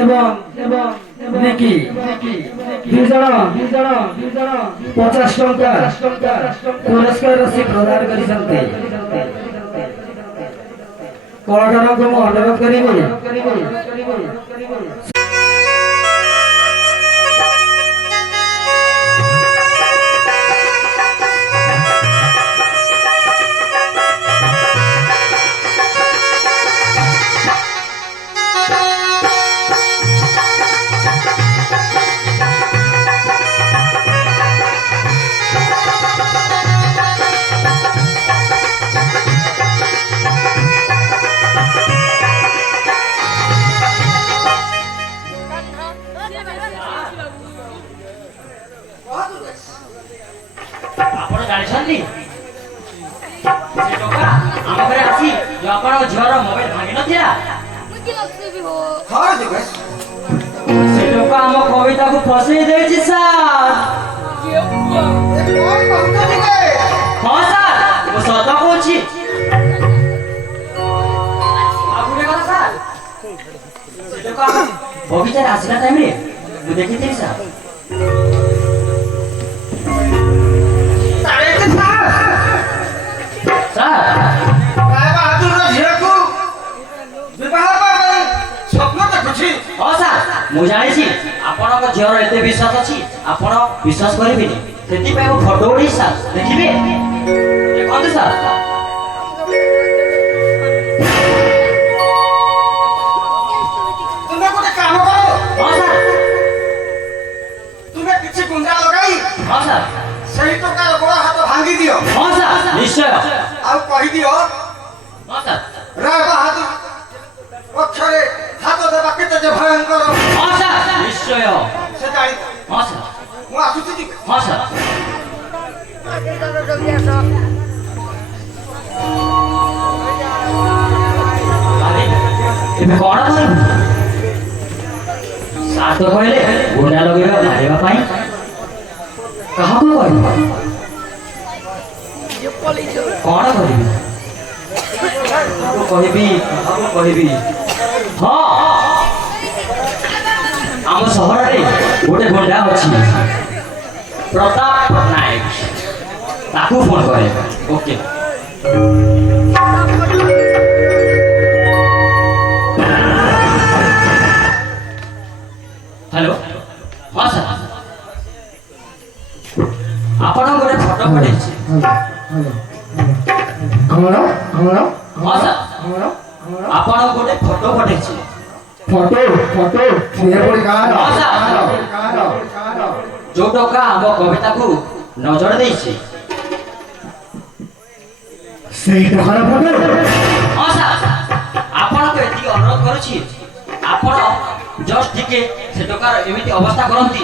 ଏବଂ ନିକି ଦୁଇ ଜଣ 50 ଟଙ୍କା ପୁରସ୍କାର ରାଶି ପ୍ରଦାନ କରିଛନ୍ତି। କଳାକାରଙ୍କୁ ମୁଁ ଅନୁରୋଧ କରିବି ଆପଣ ଜାଣିଛନ୍ତି ସେ ଟଙ୍କା ଆମ ଘରେ ଆସି ଯୋଉ ଆପଣଙ୍କ ଝିଅର ମୋବାଇଲ ଭାଙ୍ଗି ନଥିଲା ସେ ଟଙ୍କା ଆମ କବିତାକୁ ଫସେଇ ଦେଇଛି ସାର୍। ହଁ ସାର୍ ମୁଁ ସତ କହୁଛି। ବଗିଚାରେ ଆସିଲା ଟାଇମରେ ମୁଁ ଦେଖିଥିଲି ସାର୍। ସାର୍ ରାୟବାହାଦୁରର ଝିଅକୁ ବିବାହ ପାଇଁ ସ୍ୱପ୍ନ ଦେଖୁଛି। ହଁ ସାର୍, ମୁଁ ଜାଣିଛି ଆପଣଙ୍କ ଝିଅର ଏତେ ବିଶ୍ୱାସ ଅଛି, ଆପଣ ବିଶ୍ୱାସ କରିବେନି। ସେଥିପାଇଁ ମୁଁ ଫଟୋ ଉଠେଇଛି ସାର୍, ଦେଖିବେ? ଦେଖନ୍ତୁ ସାର୍। ତୁମେ ଗୋଟେ କାମ କର, ହଁ ସାର୍, ତୁମେ କିଛି ଗୁଣ୍ଡା ଲଗାଇ ହଁ ସାର୍, ସେହି ଟୋକାର ଗୋଡ଼ ହାତ ଭାଙ୍ଗି ଦିଅ। ହଁ ସାର୍, ନିଶ୍ଚୟ। ଆଉ କହିଦିଅ ହଁ ସାର୍, ରାୟବାହାଦୁର ପକ୍ଷରେ ହାତ ଦେବା କେତେ ଯେ ଭୟଙ୍କର ହଁ ସାର୍, ନିଶ୍ଚୟ। ସେ ଜାଣି। ହଁ ସାର୍, ମୁଁ ଆସୁଛି ଟିକେ। ହଁ ସାର୍। ଏବେ କଣ କରିବୁ? ସାର୍ ତ କହିଲେ ଗୁଣ୍ଡା ଲଗେଇବା ମାରିବା ପାଇଁ। କାହାକୁ କହିବୁ? କଣ କରିବି? କାହାକୁ କହିବି? କାହାକୁ କହିବି? ହଁ, ଆମ ସହରରେ ଗୋଟେ ଗୁଣ୍ଡା ଅଛି, ପ୍ରତାପ ନାୟକ। ତାକୁ ଫୋନ କରେ। ଓକେ। ହ୍ୟାଲୋ, ହଁ ସାର୍, ଆପଣ ଗୋଟେ ଫଟୋ ପଠେଇଛି। କଣ କଣ ହଁ ସାର୍, କଣ ଆପଣ ଗୋଟେ ଫଟୋ ପଠେଇଛି। ଫଟୋ ଫଟୋ ସିଏ ପରି କାହାର ହଁ ସାର୍, କାହାର କାହାର ଯୋଉ ଟଙ୍କା ଆମ କବିତାକୁ ନଜର ଦେଇଛି। ସେଇ ଟଙ୍କାର ଫଟୋ ହଁ ସାର୍, ଆପଣଙ୍କୁ ଏତିକି ଅନୁରୋଧ କରୁଛି, ଆପଣ ଜଷ୍ଟ ଟିକେ ସେ ଟଙ୍କାର ଏମିତି ଅବସ୍ଥା କରନ୍ତି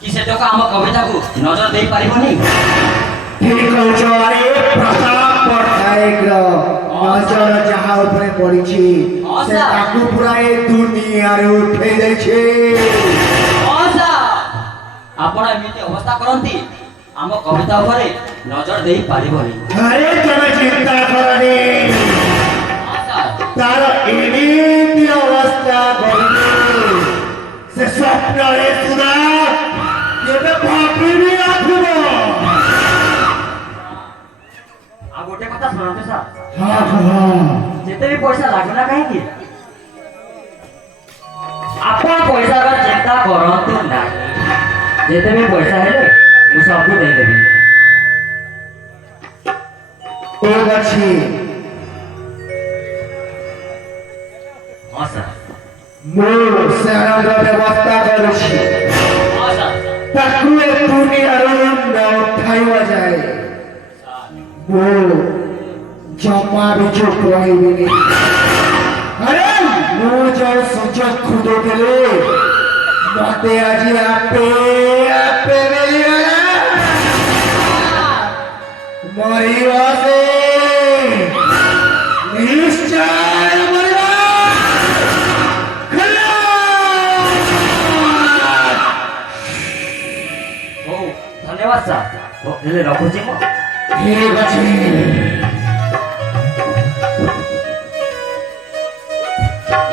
କି ସେ ଟଙ୍କା ଆମ କବିତାକୁ ନଜର ଦେଇପାରିବନି। ଠିକ କହୁଛ। ଆରେ ପ୍ରତାପ ପଟ୍ଟନାୟକର ନଜର ଯାହା ଉପରେ ପଡ଼ିଛି ସେ ତାକୁ ପୁରା ଏ ଦୁନିଆରେ ଉଠେଇ ଦେଇଛି। ହଁ ସାର୍, ଆପଣ ଏମିତି ଅବସ୍ଥା କରନ୍ତି ଆମ କବିତା ଉପରେ ନଜର ଦେଇପାରିବନି। ଆରେ ତମେ ଚିନ୍ତା କରନି, ହଁ ସାର୍, ତାର ଏମିତି ଅବସ୍ଥା କରିଛି ସେ ସ୍ୱପ୍ନରେ ସୁଧା କେବେ ଭାବିବି ନଥିବ। ଆଉ ଗୋଟେ କଥା ଶୁଣନ୍ତୁ ସାର୍, ହଁ ହଁ ଯେତେ ବି ପଇସା ଲାଗୁ ନା କାହିଁକି, ଆପଣ ପଇସାର ଚିନ୍ତା କରନ୍ତୁ ନାହିଁ। ଯେତେ ବି ପଇସା ହେଲେ ମୁଁ ସବୁ ଦେଇଦେବି। ଠିକ ଅଛି। ହଁ ସାର୍, ମୁଁ ସେହାର ବ୍ୟବସ୍ଥା କରୁଛି। ହଁ ସାର୍, ତାକୁ ଏ ଦୁନିଆରୁ ନ ଉଠାଇବା ଯାଏ ମୁଁ ଜମା ବି ଚୁପ ରହିବିନି। ଆରେ ମୁଁ ଯୋଉ ସୁଯୋଗ ଖୋଜୁଥିଲି ମତେ ଆଜି ଆପେ ଆପେ ମିଳିଗଲା। ମରିବ ସେ, ନିଶ୍ଚୟ ମରିବ। ହଉ, ଧନ୍ୟବାଦ ସାର୍। ହଉ, ହେଲେ ରଖୁଛି ମୁଁ। ଠିକ ଅଛି।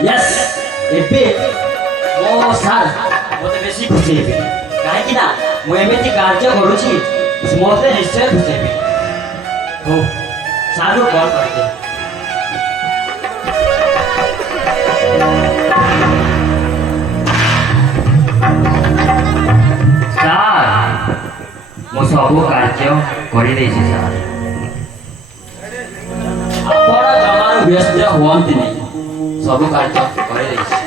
ୟେସ୍, ଏବେ ମୋ ସାର୍ ମୋତେ ବେଶୀ ଖୁସି ହେବେ, କାହିଁକି ନା ମୁଁ ଏମିତି କାର୍ଯ୍ୟ କରୁଛି ମୋତେ ନିଶ୍ଚୟ ଖୁସି ହେବେ। ହଉ, ସାର୍କୁ କଲ୍ କରିଦିଅ। ସାର୍, ମୁଁ ସବୁ କାର୍ଯ୍ୟ କରିଦେଇଛି ସାର୍। ଆପଣ ଜମାରୁ ବ୍ୟସ୍ତ ହୁଅନ୍ତିନି, ସବୁ କାର୍ଯ୍ୟ କରିଦେଇଛି।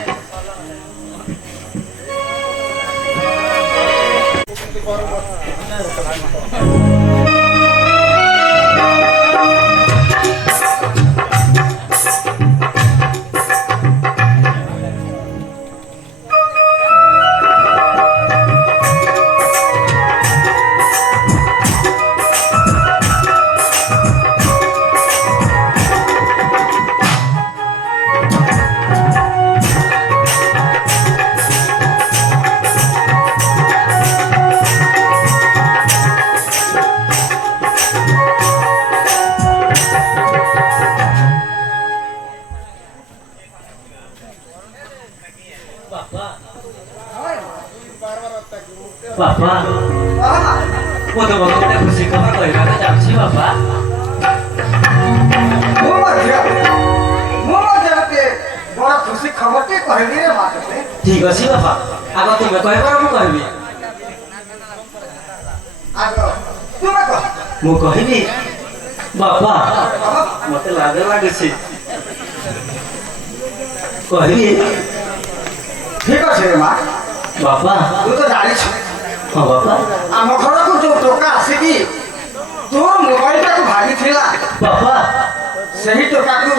ବାପା ବାପା ମୁଁ ତୁମକୁ ଗୋଟେ ଖୁସି ଖବର କହିବାକୁ ଯାଉଛି ବାପା ମୁଁ ମଧ୍ୟ ଗୋଟେ ବଡ଼ ଖୁସି ଖବରଟେ କହିବି ରେ ମା ତୋତେ। ଠିକ ଅଛି ବାପା ଆଗ ତୁମେ କହିବ ନା ମୁଁ କହିବି ଆଗ ତୁମେ କହ। ମୁଁ କହିବି ବାପା ମତେ ଲାଜ ଲାଗୁଛି କହିବି ଠିକ ଅଛି ରେ ମା। ବାପା ତୁ ତ ଜାଣିଛୁ ହଁ ବାପା ଆମ ଘରକୁ ଯୋଉ ଟୋକା ଆସିକି ତୋର ମୋବାଇଲଟାକୁ ଭାଗିଥିଲା ବାପା ସେହି ଟୋକାକୁ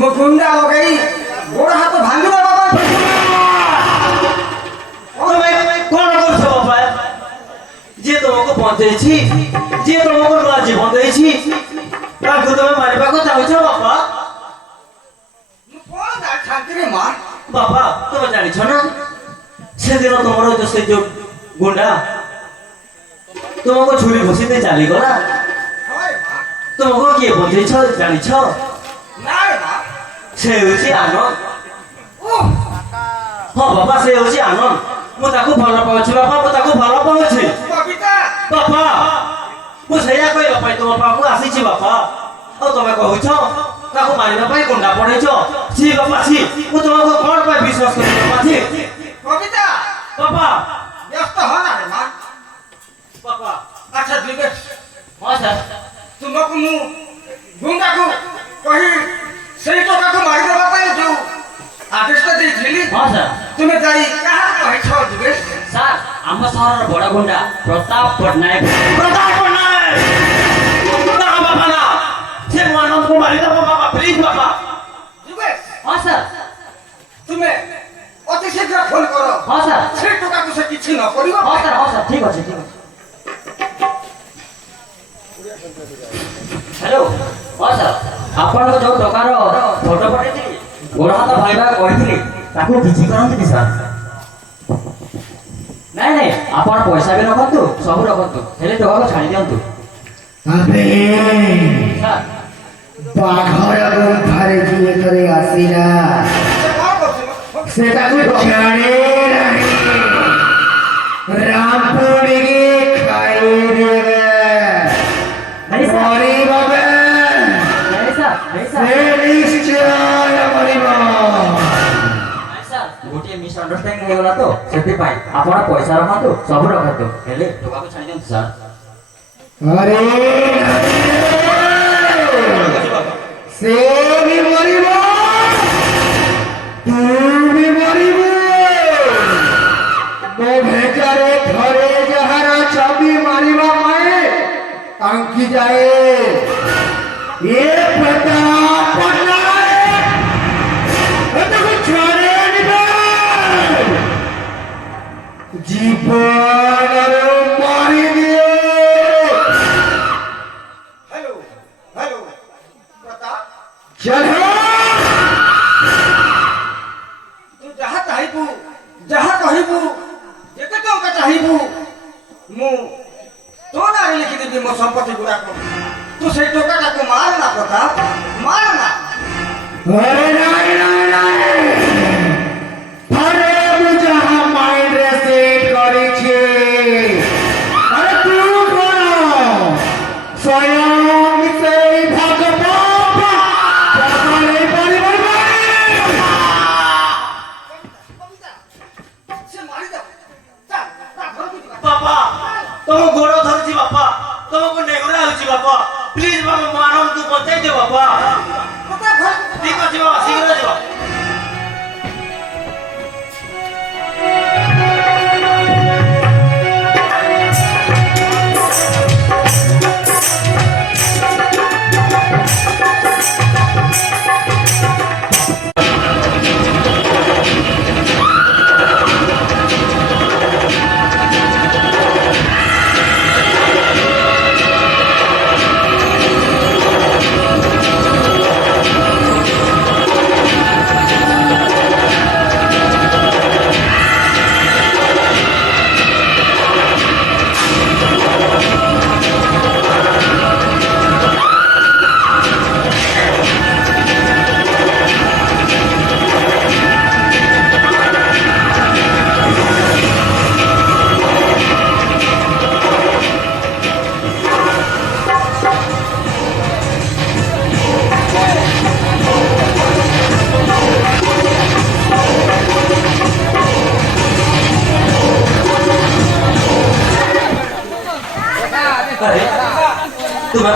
ମୁଁ ଗୁଣ୍ଡା ଲଗେଇ ଗୋଡ଼ ହାତ ଭାଙ୍ଗିଦେବା ପାଇଁ ତମେ କଣ କରୁଛ ବାପା ଯିଏ ତମକୁ ବଞ୍ଚେଇଛି ଯିଏ ତମକୁ ନୂଆ ଜୀବନ ଦେଇଛି ତାକୁ ତମେ ମାରିବାକୁ ଚାହୁଁଛ ବାପା ମୁଁ କଣ ଜାଣିଥାନ୍ତି ରେ ମା। ବାପା ତମେ ଜାଣିଛ ନା ସେଦିନ ତମର ସେ ଯୋଉ ଗୁଣ୍ଡା ତୁମକୁ ଛୁରୀ ଘୋଷି ଦେଇ ଚାଲିଗଲା ହଏ ମା। ତୁମକୁ କିଏ ବଞ୍ଚେଇଛ ଜାଣିଛ ନା ରେ ମା। ସେ ହେଉଛି ଆନନ୍ଦ ଓଃ, ହଁ ବାପା ସେ ହେଉଛି ଆନନ୍ଦ ମୁଁ ତାକୁ ଭଲ ପାଉଛି ବାପା ମୁଁ ତାକୁ ଭଲ ପାଉଛି କବିତା ବାପା ମୁଁ ସେଇଆ କହିବା ପାଇଁ ତୁମ ପାଖକୁ ଆସିଛି ବାପା ଆଉ ତମେ କହୁଛ ତାକୁ ମାରିବା ପାଇଁ ଗୁଣ୍ଡା ପଡେଇଛ ଛି ବାପା ଛି ମୁଁ ତୁମକୁ କଣ ପାଇଁ ବିଶ୍ୱାସ କରିବି ବାପା ଛି କବିତା ବାପା ବ୍ୟସ୍ତ ହ ନା ରେ ମା। ବାପା ଆଚ୍ଛା ଦିବେଶ ହଁ ସାର୍ ତୁମକୁ ମୁଁ ଗୁଣ୍ଡାକୁ କହି ସେଇ ଟୋକାକୁ ମାରିଦେବା ପାଇଁ ଯୋଉ ଆଦେଶଟା ଦେଇଥିଲି ହଁ ସାର୍ ତୁମେ ଯାଇ କାହାକୁ କହିଛ ଦିବେଶ? ସାର୍ ଆମ ସହରର ବଡ଼ ଗୁଣ୍ଡା ପ୍ରତାପ ପଟ୍ଟନାୟକ ନା ବାପା ନା ସେ ମୋ ଆନନ୍ଦକୁ ମାରିଦେବ ବାପା ପ୍ଲିଜ ବାପା ଦିବେଶ ହଁ ସାର୍ ତୁମେ ଅତି ଶୀଘ୍ର ଫୋନ କର। ହଁ ସାର୍ ସେ ଟୋକାକୁ ସେ କିଛି ନ କରିବ। ହଁ ସାର୍ ଠିକ ଅଛି ହ୍ୟାଲୋ ହଁ ସାର୍ ଆପଣଙ୍କ ଯୋଉ ଟଙ୍କାର ଫଟୋ ପଠେଇଥିଲି ଗୋଡ଼ ହାତ ଭାଇବା କହିଥିଲି ତାକୁ କିଛି କରନ୍ତିନି ସାର୍ ନାଇଁ ନାଇଁ ଆପଣ ପଇସା ବି ରଖନ୍ତୁ ସବୁ ରଖନ୍ତୁ ହେଲେ ଟଙ୍କାକୁ ଛାଡ଼ି ଦିଅନ୍ତୁ ଆବେ ସାର୍ ବାଘର ଗୁମ୍ଫାରେ ଯିଏ ଥରେ ଆସିଲା ସେ କଣ କରୁଛି? ସେ ତାକୁ ଛାଡ଼େ ନାହିଁ ରାମପୁଡ଼ିକି ଖାଇଦେବେ ନାଇଁ ସାର୍ ମରିବ ବେ ନାଇଁ ସାର୍ ସେ ନିଶ୍ଚୟ ମରିବ ଗୋଟିଏ ମିସ୍ଅଣ୍ଡରଷ୍ଟାଣ୍ଡିଂ ହେଇଗଲା ତ ସେଥିପାଇଁ ଆପଣ ପଇସା ରଖନ୍ତୁ ସବୁ ରଖନ୍ତୁ ହେଲେ ଟଙ୍କାକୁ ଛାଡ଼ି ଦିଅନ୍ତୁ ସାର୍ ଆରେ ସେ ବି ମରିବ ତୁ ବି ମରିବୁ ମୋ ଭେଜରେ ଥରେ ଯାହାର ଛବି ମାରିବା ପାଇଁ ଆଙ୍କି ଯାଏ ଏ ପ୍ରତାପ ପଟ୍ଟନାୟକ ତାକୁ ଛାଡ଼େ ଆଣିବେ ଜୀବନରୁ ମାରିଦିଏ ହ୍ୟାଲୋ ହ୍ୟାଲୋ ପ୍ରତାପ ଚାଲ ତୁ ଯାହା ଚାହିଁବୁ ଯାହା କହିବୁ ଯେତେ ଟଙ୍କା ଚାହିଁବୁ ମୁଁ ତୋ ନାଁରେ ଲେଖିଦେବି ମୋ ସମ୍ପତ୍ତି ଗୁଡ଼ାକ। ତୁ ସେଇ ଟଙ୍କାଟାକୁ ମାର ନା ପ୍ରତାପ ମାର ନା। अरे नहीं नहीं नहीं अरे ମୁଁ ଯାହା ମାଇଣ୍ଡରେ ସେଟ୍ କରିଛି ଆରେ ତୁ କଣ ସ୍ୱୟଂ ସେଇ ଭଗବାନ ପାରିବ ସେ ମାରିଦେବ ଚାଲ ତା ଘରକୁ ଯିବା। ବାପା ତମ ଗୋଡ଼ ଧରୁଛି ବାପା ତମକୁ ନେହୁରା ହେଉଛି ବାପା ପ୍ଲିଜ ବାପା ମୋ ଆନନ୍ଦକୁ ବଞ୍ଚେଇ ଦିଅ ବାପା ପ୍ରତାପ ଘରକୁ ଠିକ ଅଛି ବାପା ଶୀଘ୍ର ଯିବ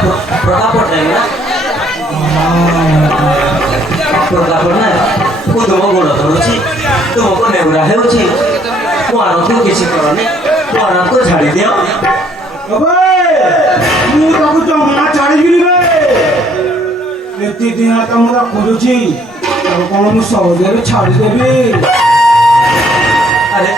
तुम्हें प्रताप पट्टनायक ना प्रताप पट्टनायक ମୁଁ ତୁମ ଗୋଡ଼ ଧରୁଛି ତୁମକୁ ନେହୁରା ହେଉଛି ମୁଁ ଆନନ୍ଦକୁ କିଛି କରନି ମୁଁ ଆନନ୍ଦକୁ ଛାଡ଼ି ଦିଅ अबे ମୁଁ ତାକୁ ଜମା ଛାଡ଼ିବିନି ବେ ଏତେ ଦିନ ତ ମୁଁ ତାକୁ ଖୋଜୁଛି ତାକୁ କ'ଣ ମୁଁ ସହଜରେ ଛାଡ଼ିଦେବି ଆରେ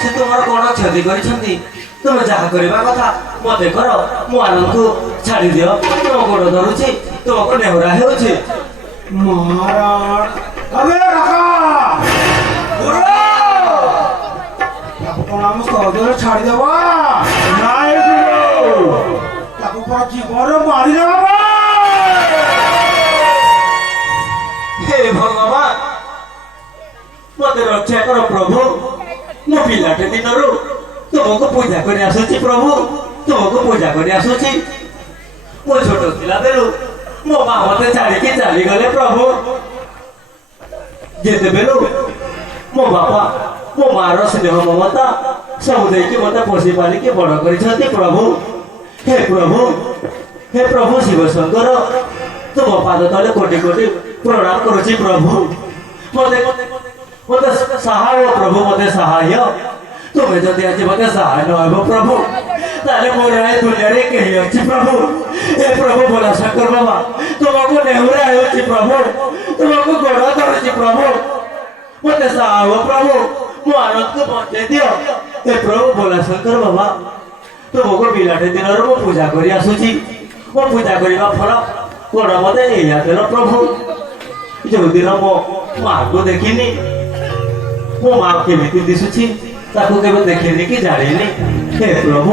ସେ ତୁମର କ'ଣ କ୍ଷତି କରିଛନ୍ତି ତୁମେ ଯାହା କରିବା କଥା ମୋତେ କର ମୁଁ ଆନନ୍ଦକୁ ଛାଡ଼ି ଦିଅ ତୁମ ଗୋଡ଼ ଧରୁଛି ତୁମକୁ ନେହୁରା ହେଉଛି महाराज अबे रखा ताको कोन हम सदर छाड़ी देबा नाय गुरु ताको पर जीवन मारी देबा हे भगवान ମୋତେ ରକ୍ଷା କର ପ୍ରଭୁ ମୁଁ ପିଲାଟେ ଦିନରୁ ତୁମକୁ ପୂଜା କରି ଆସୁଛି ପ୍ରଭୁ ତୁମକୁ ପୂଜା କରି ଆସୁଛି ମୁଁ ଛୋଟ ଥିଲାବେଳୁ ମୋ ମା ମୋତେ ଛାଡ଼ିକି ଚାଲିଗଲେ ପ୍ରଭୁ ଯେତେବେଳୁ ମୋ ବାପା ମୋ ମାର ସ୍ନେହ ମମତା ସବୁ ଦେଇକି ମୋତେ ପୋଷି ପାରିକି ବଡ଼ କରିଛନ୍ତି ପ୍ରଭୁ ହେ ପ୍ରଭୁ ଶିବ ଶଙ୍କର ତୁମ ପାଦ ତଳେ କୋଟି କୋଟି ପ୍ରଣାମ କରୁଛି ପ୍ରଭୁ ମୋତେ ସାହା ହୁଅ ପ୍ରଭୁ ମୋତେ ସାହାଯ୍ୟ ତୁମେ ଯଦି ଆଜି ମୋତେ ସାହାଯ୍ୟ ନ ହେବ ପ୍ରଭୁ ତାହେଲେ ମୋର ଏ ଦୁନିଆରେ କେହି ଅଛି ପ୍ରଭୁ हे प्रभु बोला शंकर बाबा तुमको नेहुरा ହେଉଛି ପ୍ରଭୁ ତୁମକୁ ଗୋଡ଼ ଧରୁଛି ପ୍ରଭୁ ମୋତେ ସାହାଯ୍ୟ ପ୍ରଭୁ ମୁଁ ଆନନ୍ଦକୁ ବଞ୍ଚେଇ ଦିଅ हे प्रभु बोला शंकर बाबा ତୁମକୁ ପିଲାଟେ ଦିନରୁ ମୁଁ ପୂଜା କରି ଆସୁଛି ମୋ ପୂଜା କରିବା ଫଳ କ'ଣ ମୋତେ ଏଇଆ ଦେଲ ପ୍ରଭୁ ଯେଉଁଦିନ ମୋ ମାଆକୁ ଦେଖିନି ମୋ ମା କେମିତି ଦିଶୁଛି ତାକୁ କେବେ ଦେଖିନି କି ଜାଣିନି हे ପ୍ରଭୁ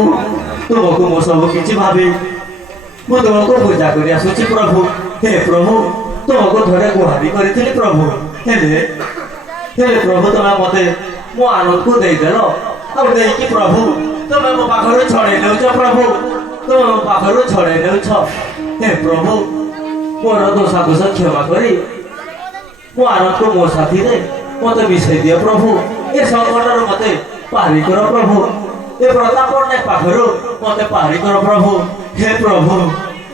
ତୁମକୁ ମୁଁ ସବୁ କିଛି ଭାବି ମୁଁ ତୁମକୁ ପୂଜା କରି ଆସୁଛି ପ୍ରଭୁ ହେ ପ୍ରଭୁ ତୁମକୁ ଥରେ ଗୁହାରି କରିଥିଲି ପ୍ରଭୁ ହେଲେ ପ୍ରଭୁ ତୁମେ ମୋତେ ମୋ ଆନନ୍ଦକୁ ଦେଇଦେଲ ଆଉ ଦେଇକି ପ୍ରଭୁ ତୁମେ ମୋ ପାଖରୁ ଛଡ଼େଇ ନେଉଛ ପ୍ରଭୁ ତୁମେ ମୋ ପାଖରୁ ଛଡ଼େଇ ନେଉଛ ହେ ପ୍ରଭୁ ମୋର ଦୋଷ କ୍ଷମା କରି ମୋ ଆନନ୍ଦକୁ ମୋ ସାଥିରେ ମୋତେ ମିଶାଇ ଦିଅ ପ୍ରଭୁ ଏ ସଂକଟରୁ ମୋତେ ପାରି କର ପ୍ରଭୁ ଏ ପ୍ରତାପ ପଟ୍ଟନାୟକ ପାଖରୁ ମୋତେ ପାରି କର ପ୍ରଭୁ हे प्रभु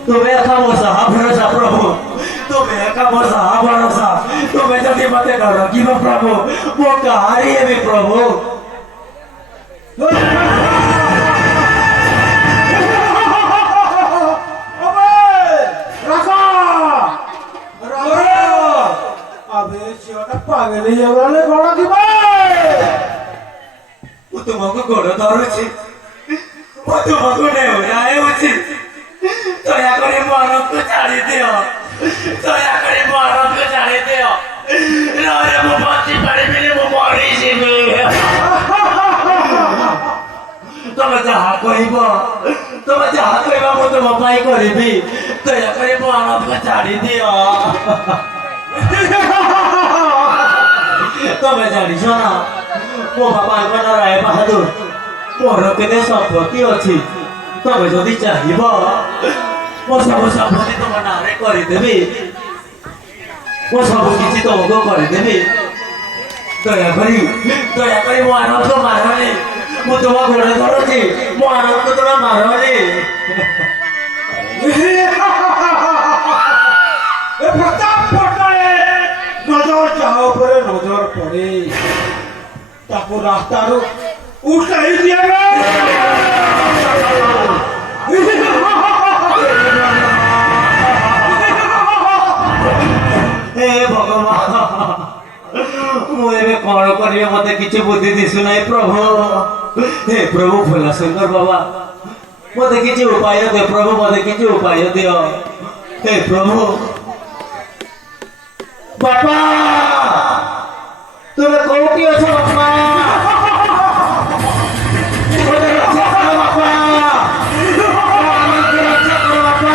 तुम्हें एका ମୋ ସାହା ଭରସା ପ୍ରଭୁ तुम्हें एका ମୋ ସାହା ଭରସା तुम्हें ଯଦି ମୋତେ ନ ରଖିବ ପ୍ରଭୁ ମୁଁ କାହାରି ହେବି ପ୍ରଭୁ अबे रखा अबे सियाटा पागल ही गलाने कोड़ा की बे ମୁଁ ତୁମକୁ ଗୋଡ଼ ଧରୁଛି ମୁଁ ତୁମକୁ ନେହୁରା ହେଉଛି ଦୟାକରି ମୋ ଆନନ୍ଦକୁ ଛାଡ଼ି ଦିଅ ଦୟାକରି ମୋ ଆନନ୍ଦକୁ ଛାଡ଼ି ଦିଅ ନହେଲେ ମୁଁ ବଞ୍ଚି ପାରିବିନି ମୁଁ ମରିଯିବି ତମେ ଯାହା କହିବ ମୁଁ ତୁମ ପାଇଁ କରିବି ଦୟାକରି ମୋ ଆନନ୍ଦକୁ ଛାଡ଼ି ଦିଅ ତମେ ଜାଣିଛ ନା ମୋ ବାପାଙ୍କ ନାଁ ରାୟ ବାହାଦୁର ମୋର କେତେ ସମ୍ପତ୍ତି ଅଛି ତମେ ଯଦି ଚାହିଁବ ମୋ ସବୁ ସମ୍ପତ୍ତି ତମ ନାଁରେ କରିଦେବି ମୁଁ ସବୁ କିଛି ତମକୁ କରିଦେବି ଦୟାକରି ମୋ ଆନନ୍ଦକୁ ମାରନି ମୁଁ ତୁମ ଗୋଡ଼ ଧରୁଛି ମୋ ଆନନ୍ଦକୁ ତୁମେ ମାରନି ए प्रताप पट्टनायक नजर जाओ परे नजर पड़े ताको रास्तारो उठाई दिया हे भगवान ମୁଁ ଏବେ କ'ଣ କରିବି ମୋତେ କିଛି ବୁଦ୍ଧି ଦିଶୁନାହିଁ ପ୍ରଭୁ हे प्रभु भोला शंकर बाबा ମୋତେ କିଛି ଉପାୟ ଦିଅ ପ୍ରଭୁ ମୋତେ କିଛି ଉପାୟ ଦିଅ हे प्रभु बापा तुम कोठी अछ बापा ମୋତେ ରକ୍ଷା କର ବାପା ମୋତେ ରକ୍ଷା କର ବାପା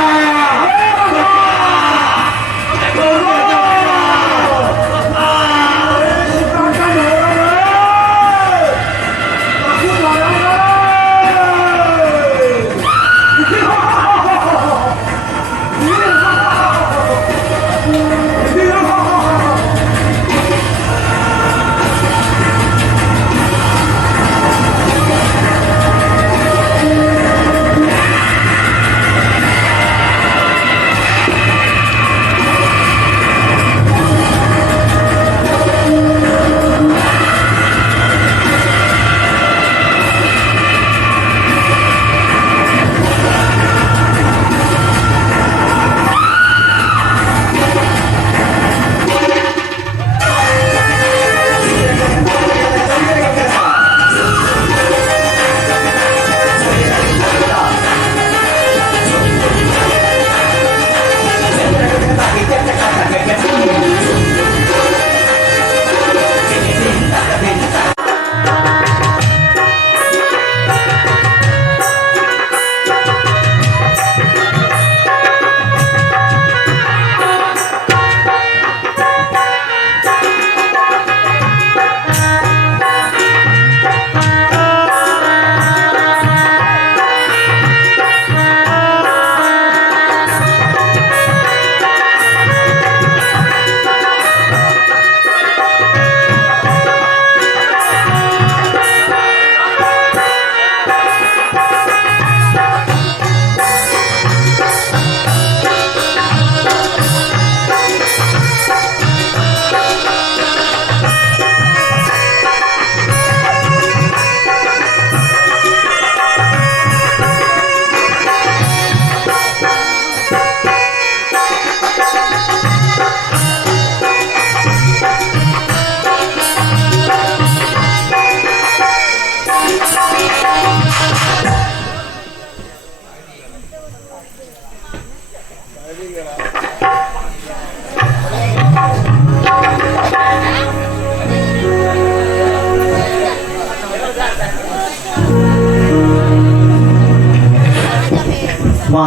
ମା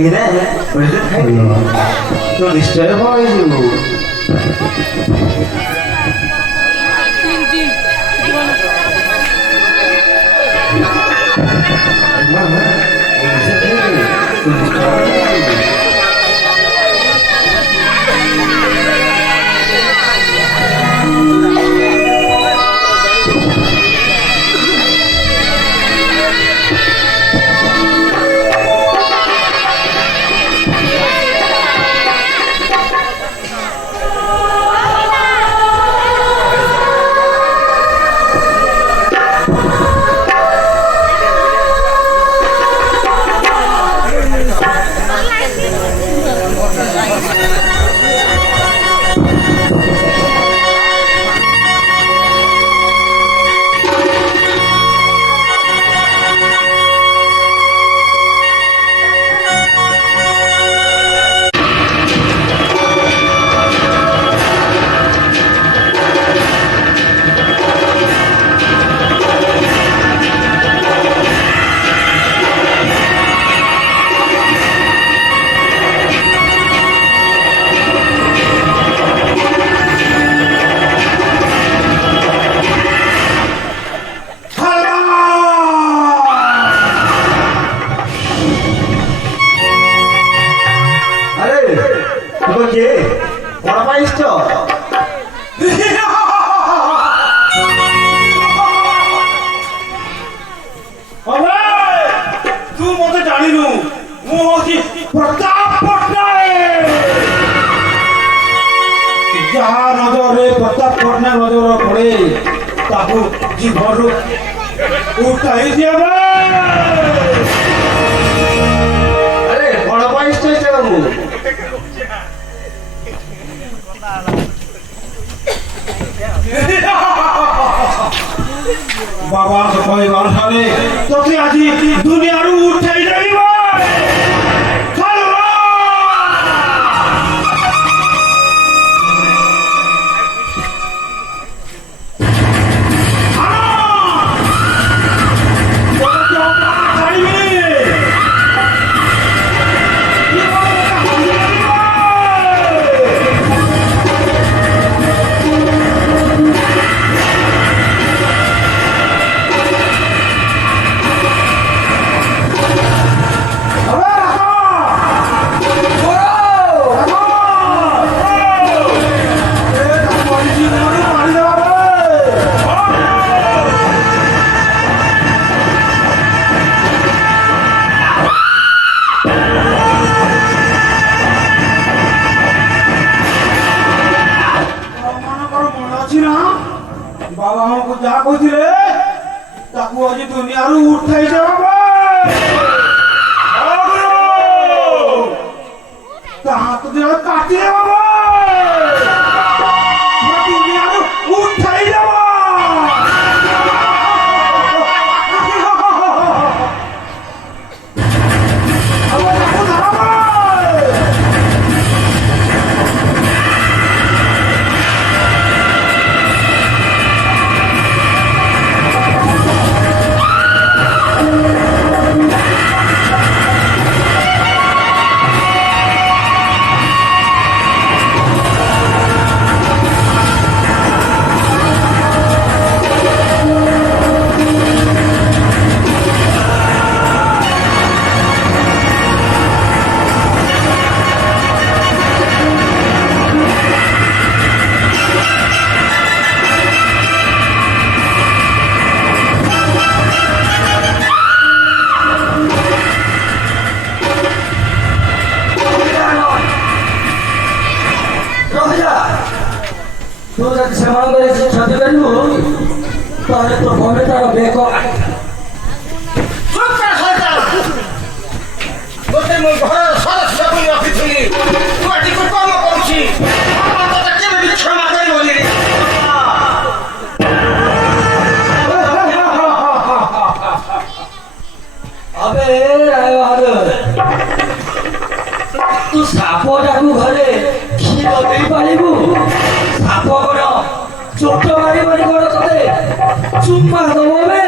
ଏଇନେ ପଇସା ଖାଇବି ତ ନିଶ୍ଚୟ ଭଲ ହେଇଯିବୁ ମା ପଇସା ଖାଇବି ତୁ ନିଶ୍ଚୟ ଭଲ ହେଇଯିବୁ तू मत जानिनु मु होची प्रताप पटनायक जहा नजरे प्रताप पटनायक नजर पड़े ताकू जीवन उठाई देबे अरे बड़ पाइस तो जाऊ बाबा के परिवार सारे तोके आजी दुनिया रू उठाई देबे बाबा हमको जा कहथिले ताकू आज दुनिया रू उठाई देबे हाथ दे काटी देबे दुनिया रू उठाई देबे तू जब समान करे से छाती करू तारे तो भोले तारा बेको चुप कर साइता गोटे मो घर सदस्य को रखिथि तू आटी को काम करछि बाबा तो केबे भी क्षमा करी बोली रे अबे आयो हाल तू सापो डाकू घरे क्षीर देई पारिबू साप करो चोट मारी मारी करो तते चुम्मा दबो बे